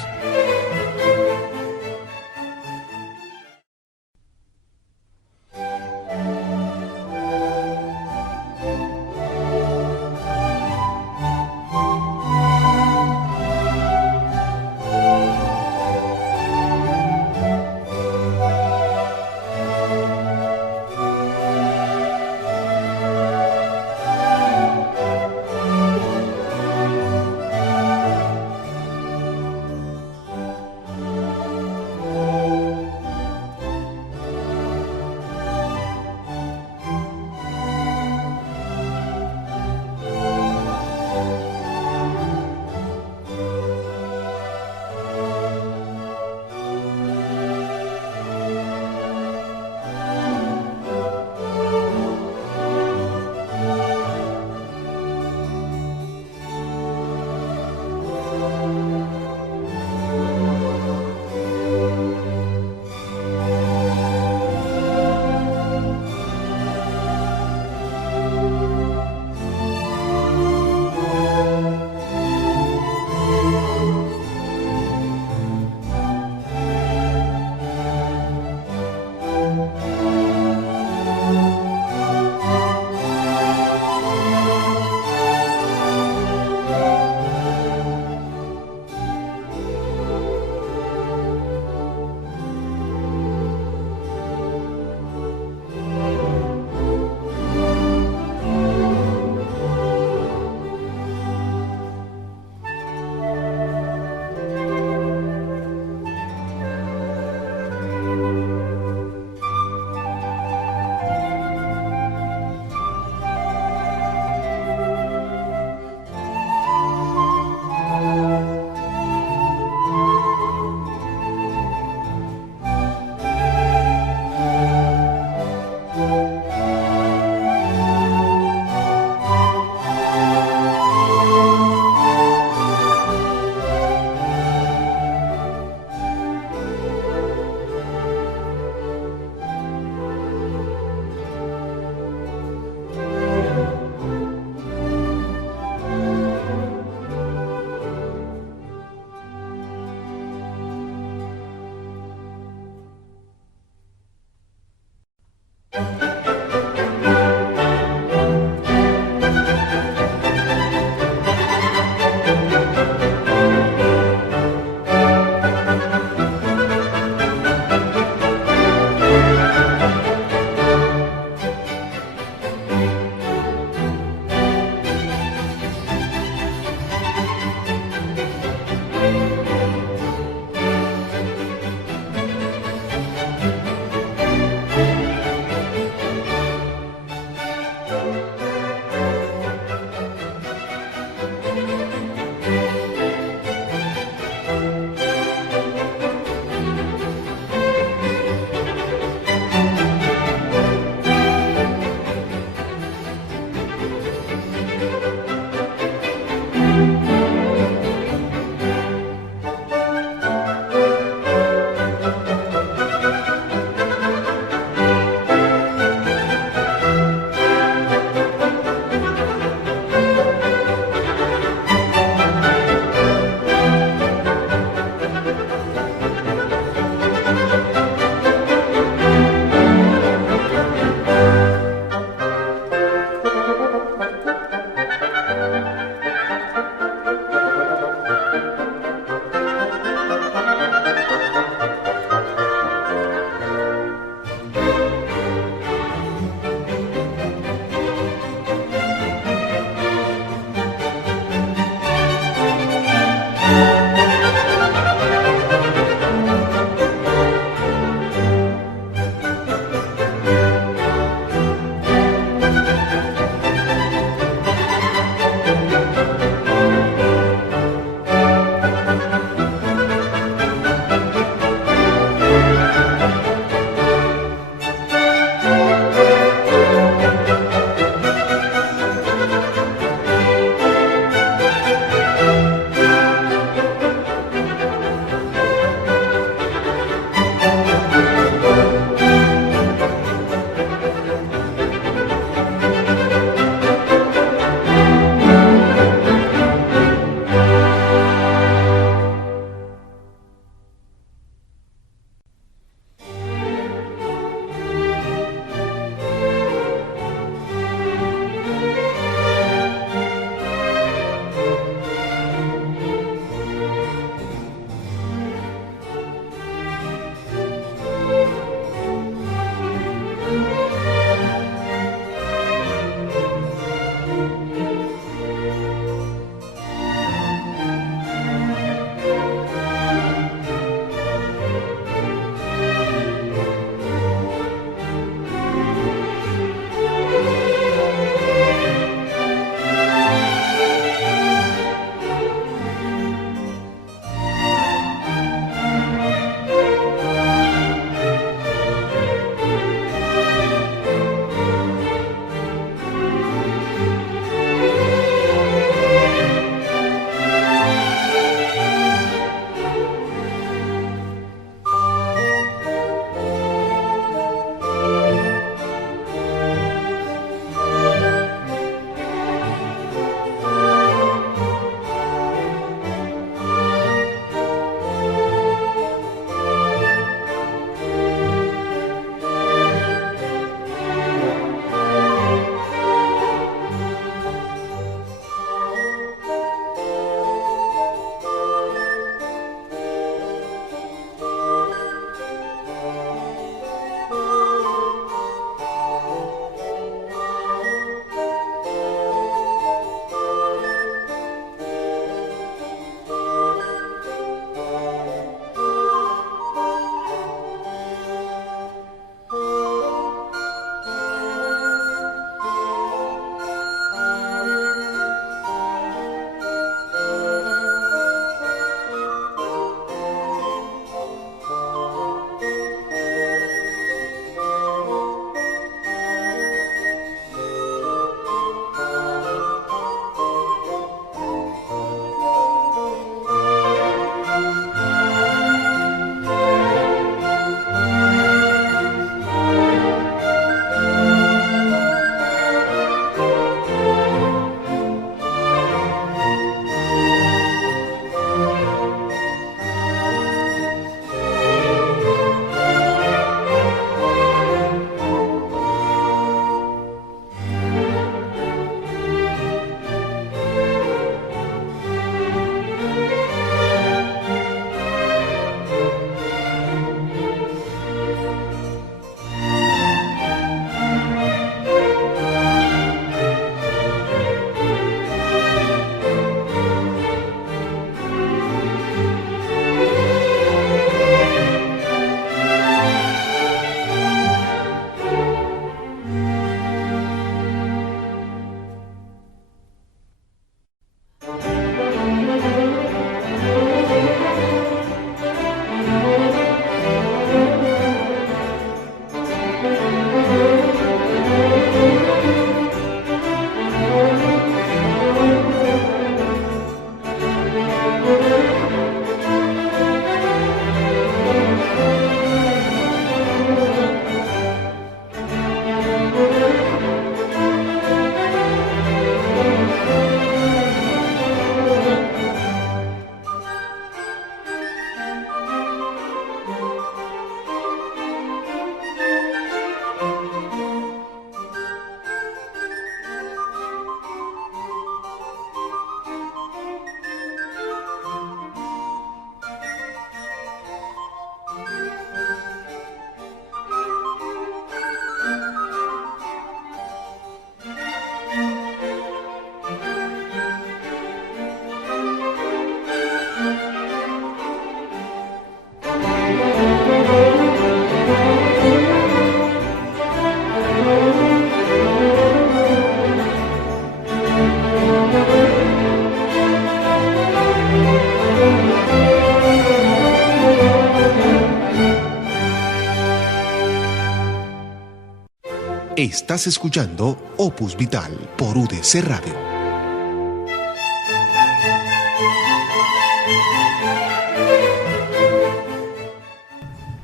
Estás escuchando Opus Vital por UDC Radio.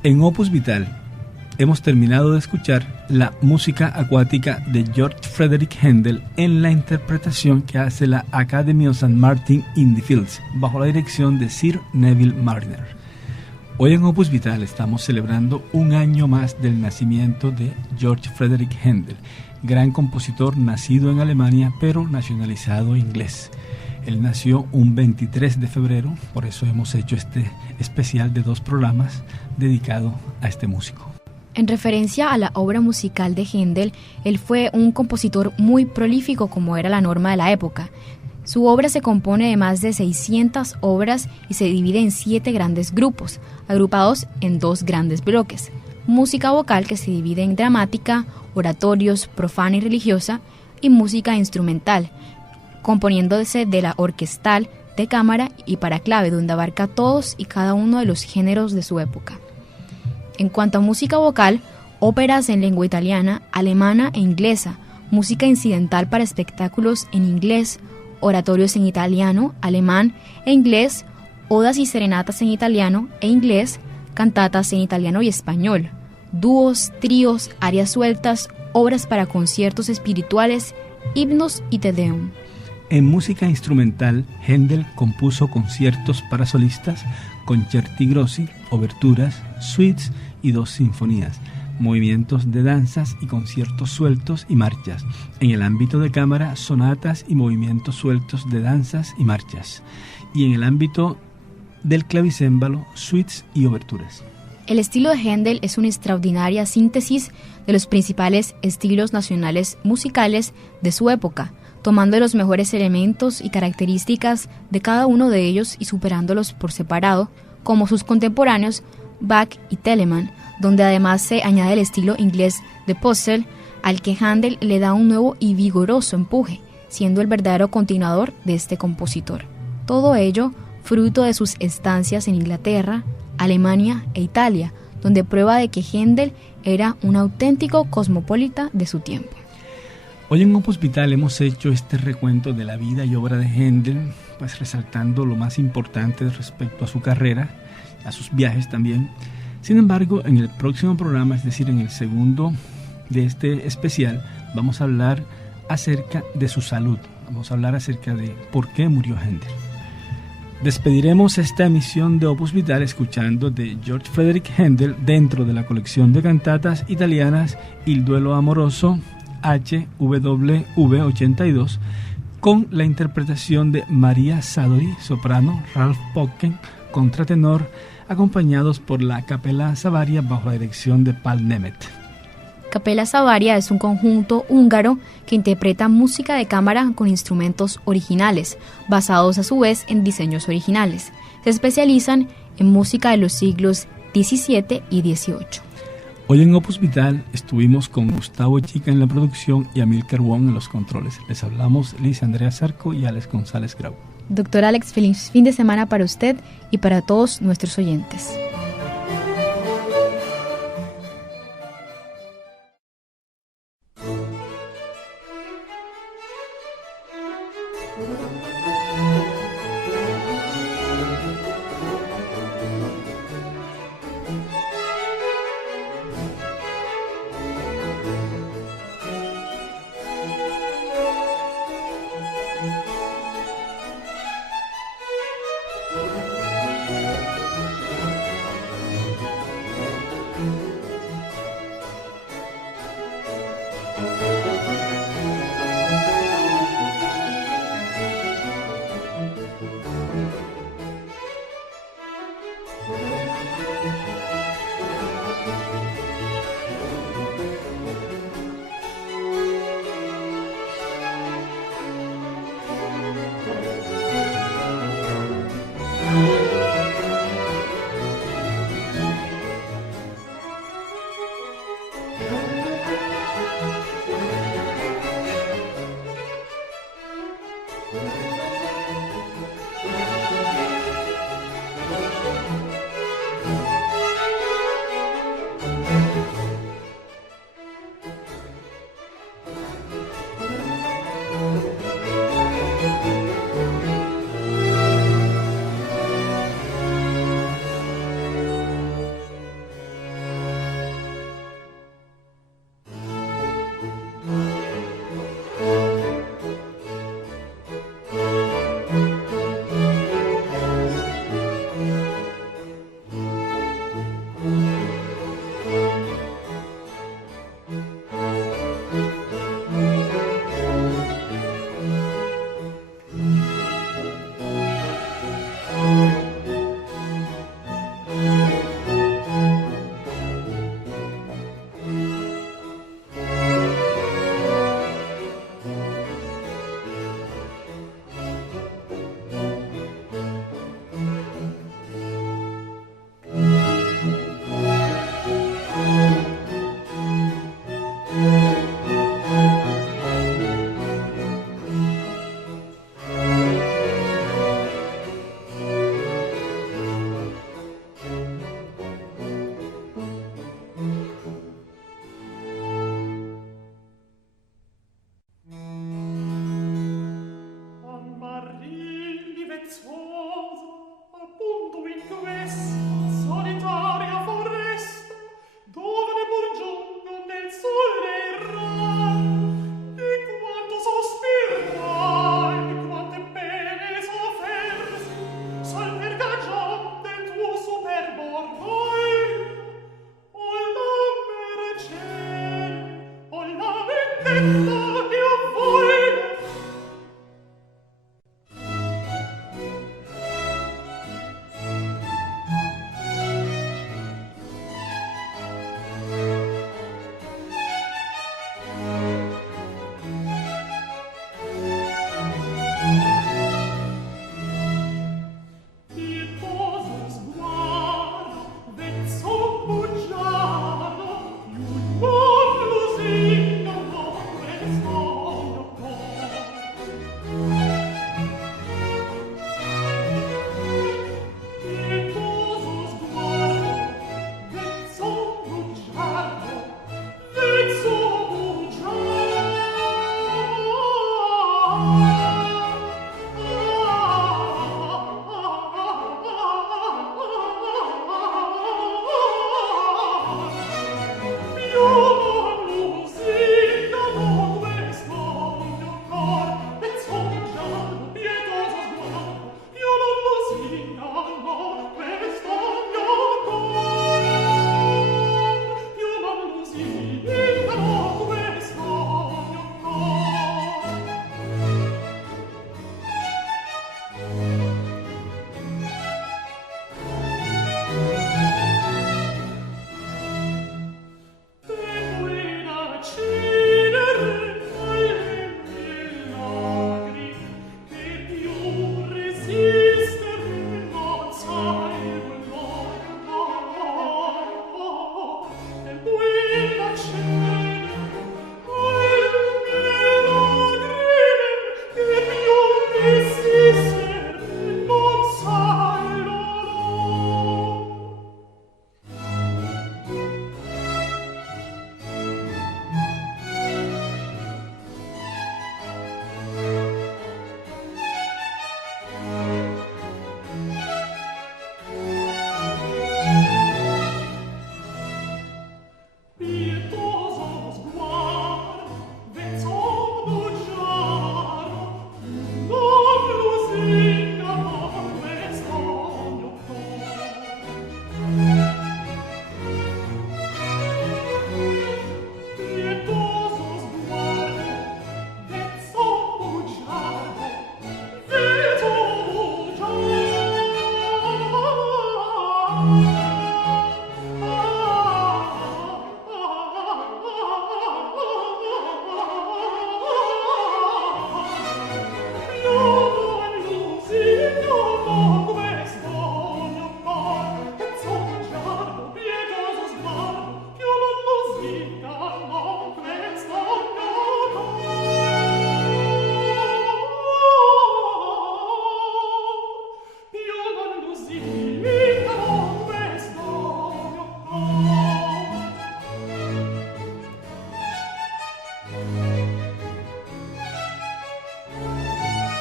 En Opus Vital hemos terminado de escuchar la música acuática de George Frederick Händel en la interpretación que hace la Academy of St. Martin in the Fields bajo la dirección de Sir Neville Marriner. Hoy en Opus Vital estamos celebrando un año más del nacimiento de George Frederick Händel, gran compositor nacido en Alemania pero nacionalizado inglés. Él nació un 23 de febrero, por eso hemos hecho este especial de 2 programas dedicado a este músico. En referencia a la obra musical de Händel, él fue un compositor muy prolífico como era la norma de la época. Su obra se compone de más de 600 obras y se divide en 7 grandes grupos, agrupados en 2 grandes bloques. Música vocal, que se divide en dramática, oratorios, profana y religiosa, y música instrumental, componiéndose de la orquestal, de cámara y para clave, donde abarca todos y cada uno de los géneros de su época. En cuanto a música vocal, óperas en lengua italiana, alemana e inglesa, música incidental para espectáculos en inglés, oratorios en italiano, alemán e inglés, odas y serenatas en italiano e inglés, cantatas en italiano y español, dúos, tríos, arias sueltas, obras para conciertos espirituales, himnos y te deum. En música instrumental, Händel compuso conciertos para solistas, concerti grossi, oberturas, suites y 2 sinfonías, movimientos de danzas y conciertos sueltos y marchas. En el ámbito de cámara, sonatas y movimientos sueltos de danzas y marchas. Y en el ámbito del clavicémbalo, suites y oberturas. El estilo de Händel es una extraordinaria síntesis de los principales estilos nacionales musicales de su época, tomando los mejores elementos y características de cada uno de ellos y superándolos por separado, como sus contemporáneos Bach y Telemann, donde además se añade el estilo inglés de Purcell, al que Händel le da un nuevo y vigoroso empuje, siendo el verdadero continuador de este compositor. Todo ello fruto de sus estancias en Inglaterra, Alemania e Italia, donde prueba de que Händel era un auténtico cosmopolita de su tiempo. Hoy en Opus Vital hemos hecho este recuento de la vida y obra de Händel, pues resaltando lo más importante respecto a su carrera, a sus viajes también. Sin embargo, en el próximo programa, es decir, en el segundo de este especial, vamos a hablar acerca de su salud. Vamos a hablar acerca de por qué murió Händel. Despediremos esta emisión de Opus Vital escuchando de George Frederick Händel dentro de la colección de cantatas italianas Il duelo amoroso HWV 82 con la interpretación de María Sadori, soprano, Ralph Pocken, contratenor, acompañados por la Capella Savaria bajo la dirección de Paul Nemeth. Capella Savaria es un conjunto húngaro que interpreta música de cámara con instrumentos originales, basados a su vez en diseños originales. Se especializan en música de los siglos XVII y XVIII. Hoy en Opus Vital estuvimos con Gustavo Chica en la producción y Amílcar Wong en los controles. Les hablamos Liz Andrea Zarco y Alex González Grau. Doctor Alex, feliz fin de semana para usted y para todos nuestros oyentes.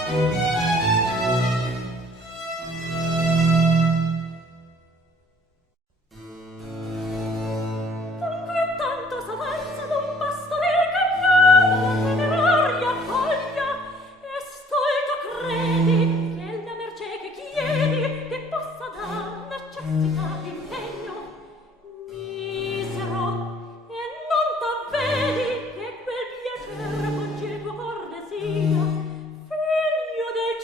Figlio del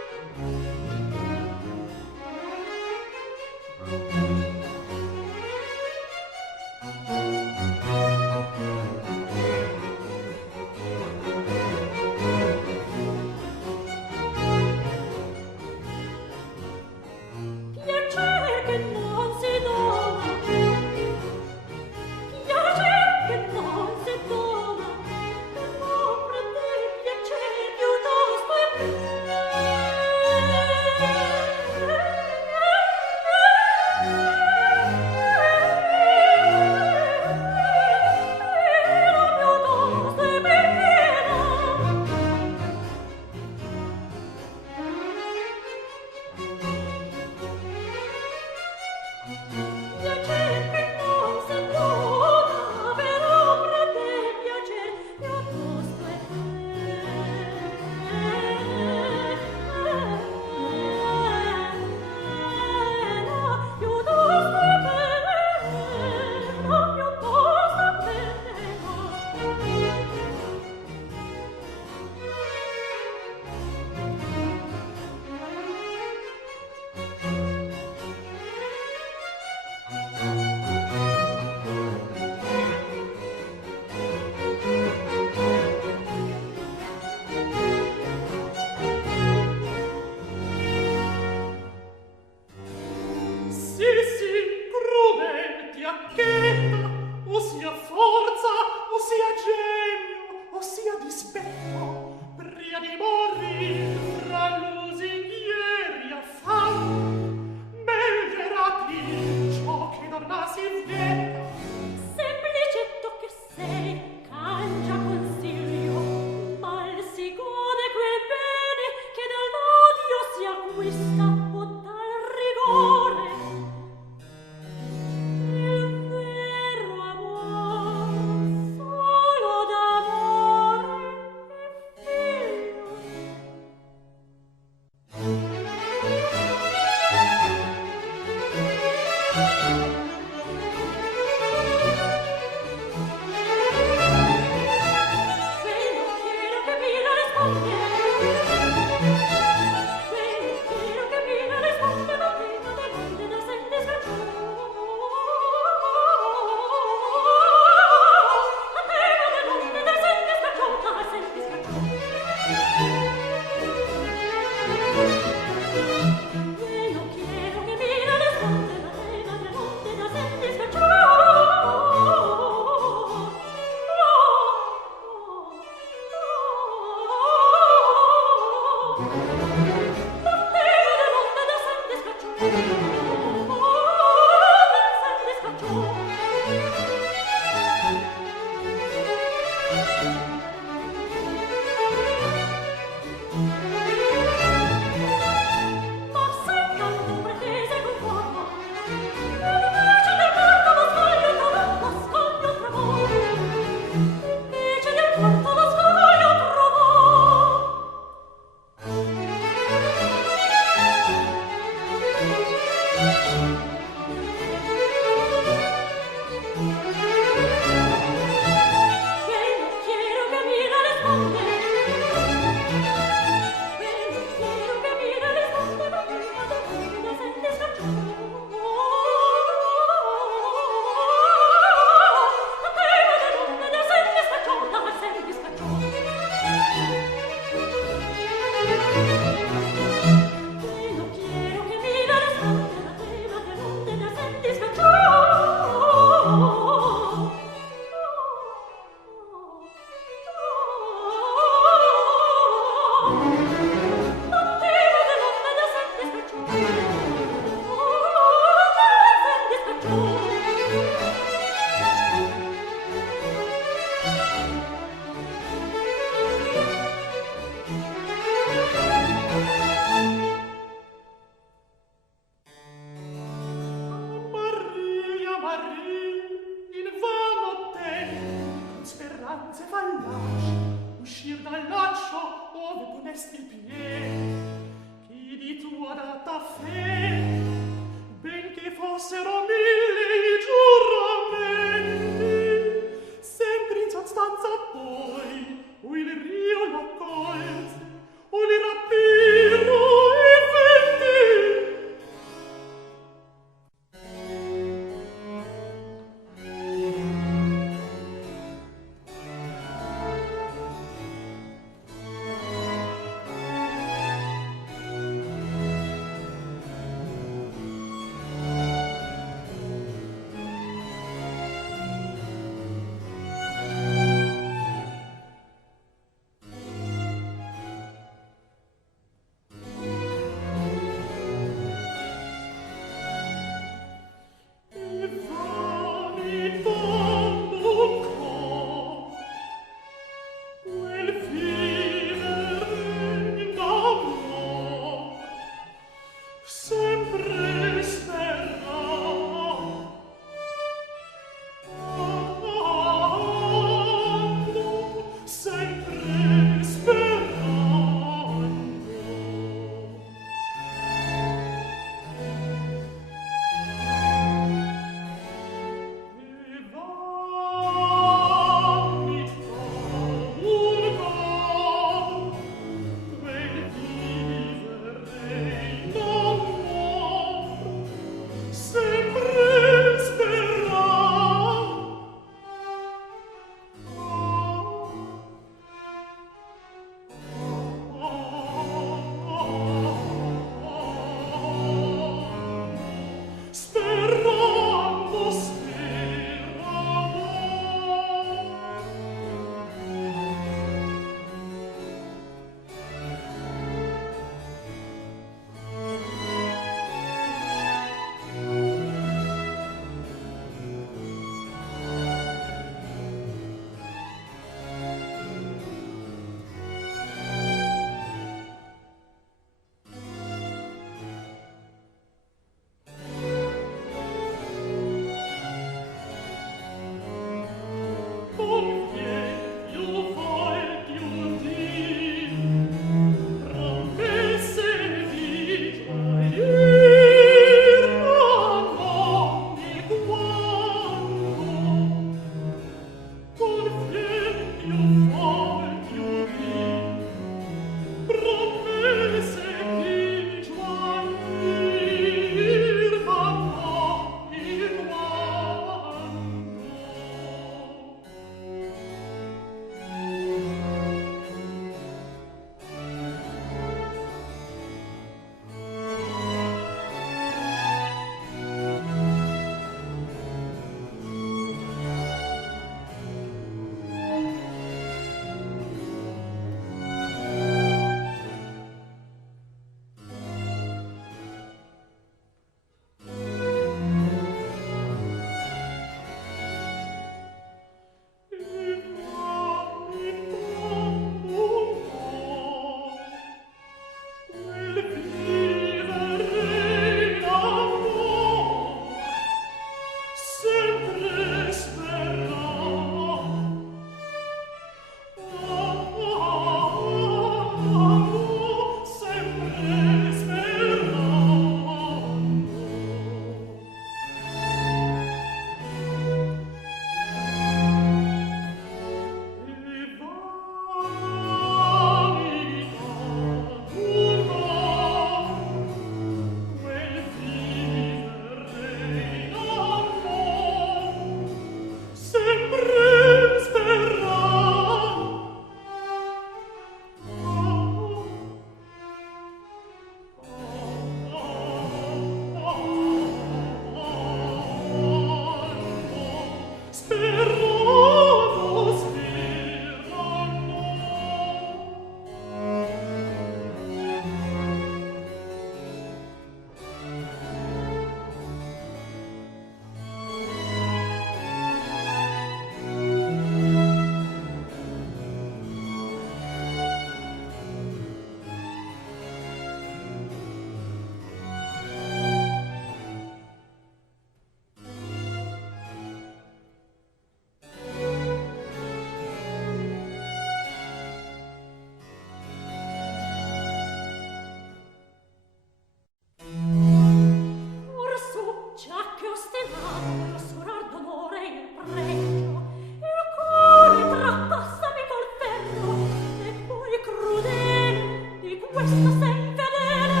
questo sei infedele,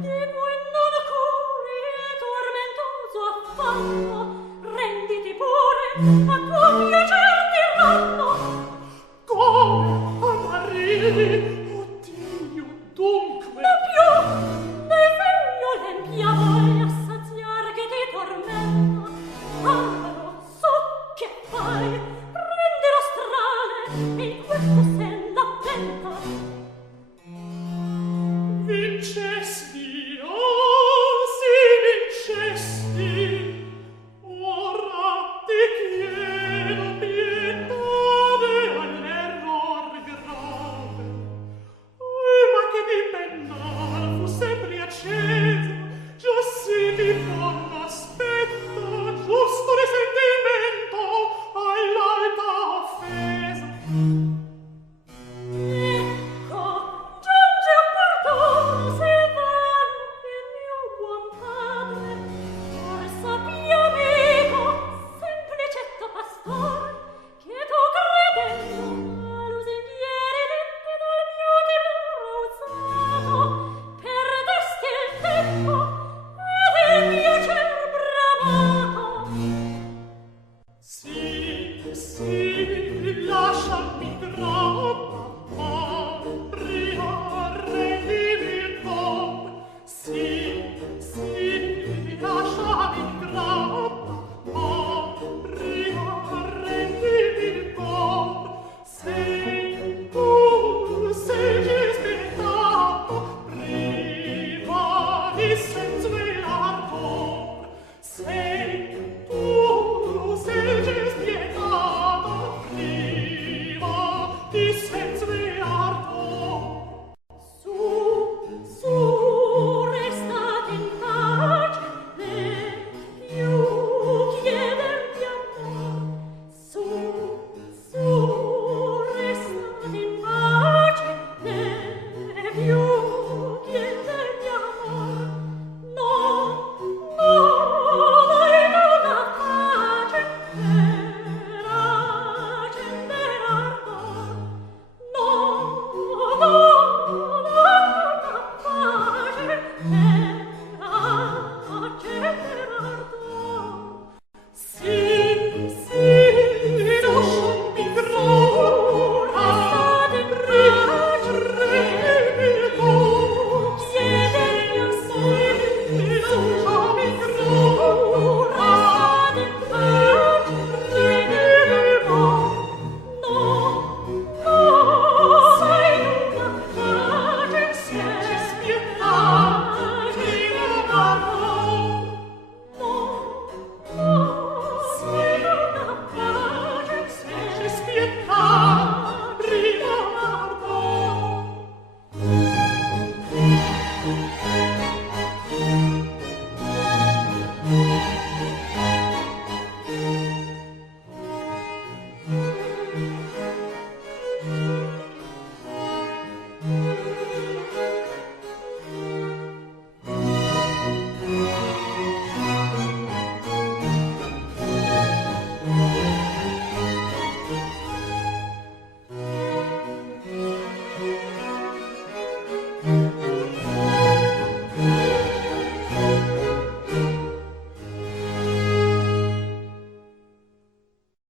di cui non curi il tormentoso affanno, renditi pure a compiacer tiranno. Come amarridi, oddio, dunque non più nei figlio l'empiai a saziar che ti tormenta. Barbaro, so che fai, prendi lo strale e in questo sen l'attenta. Vince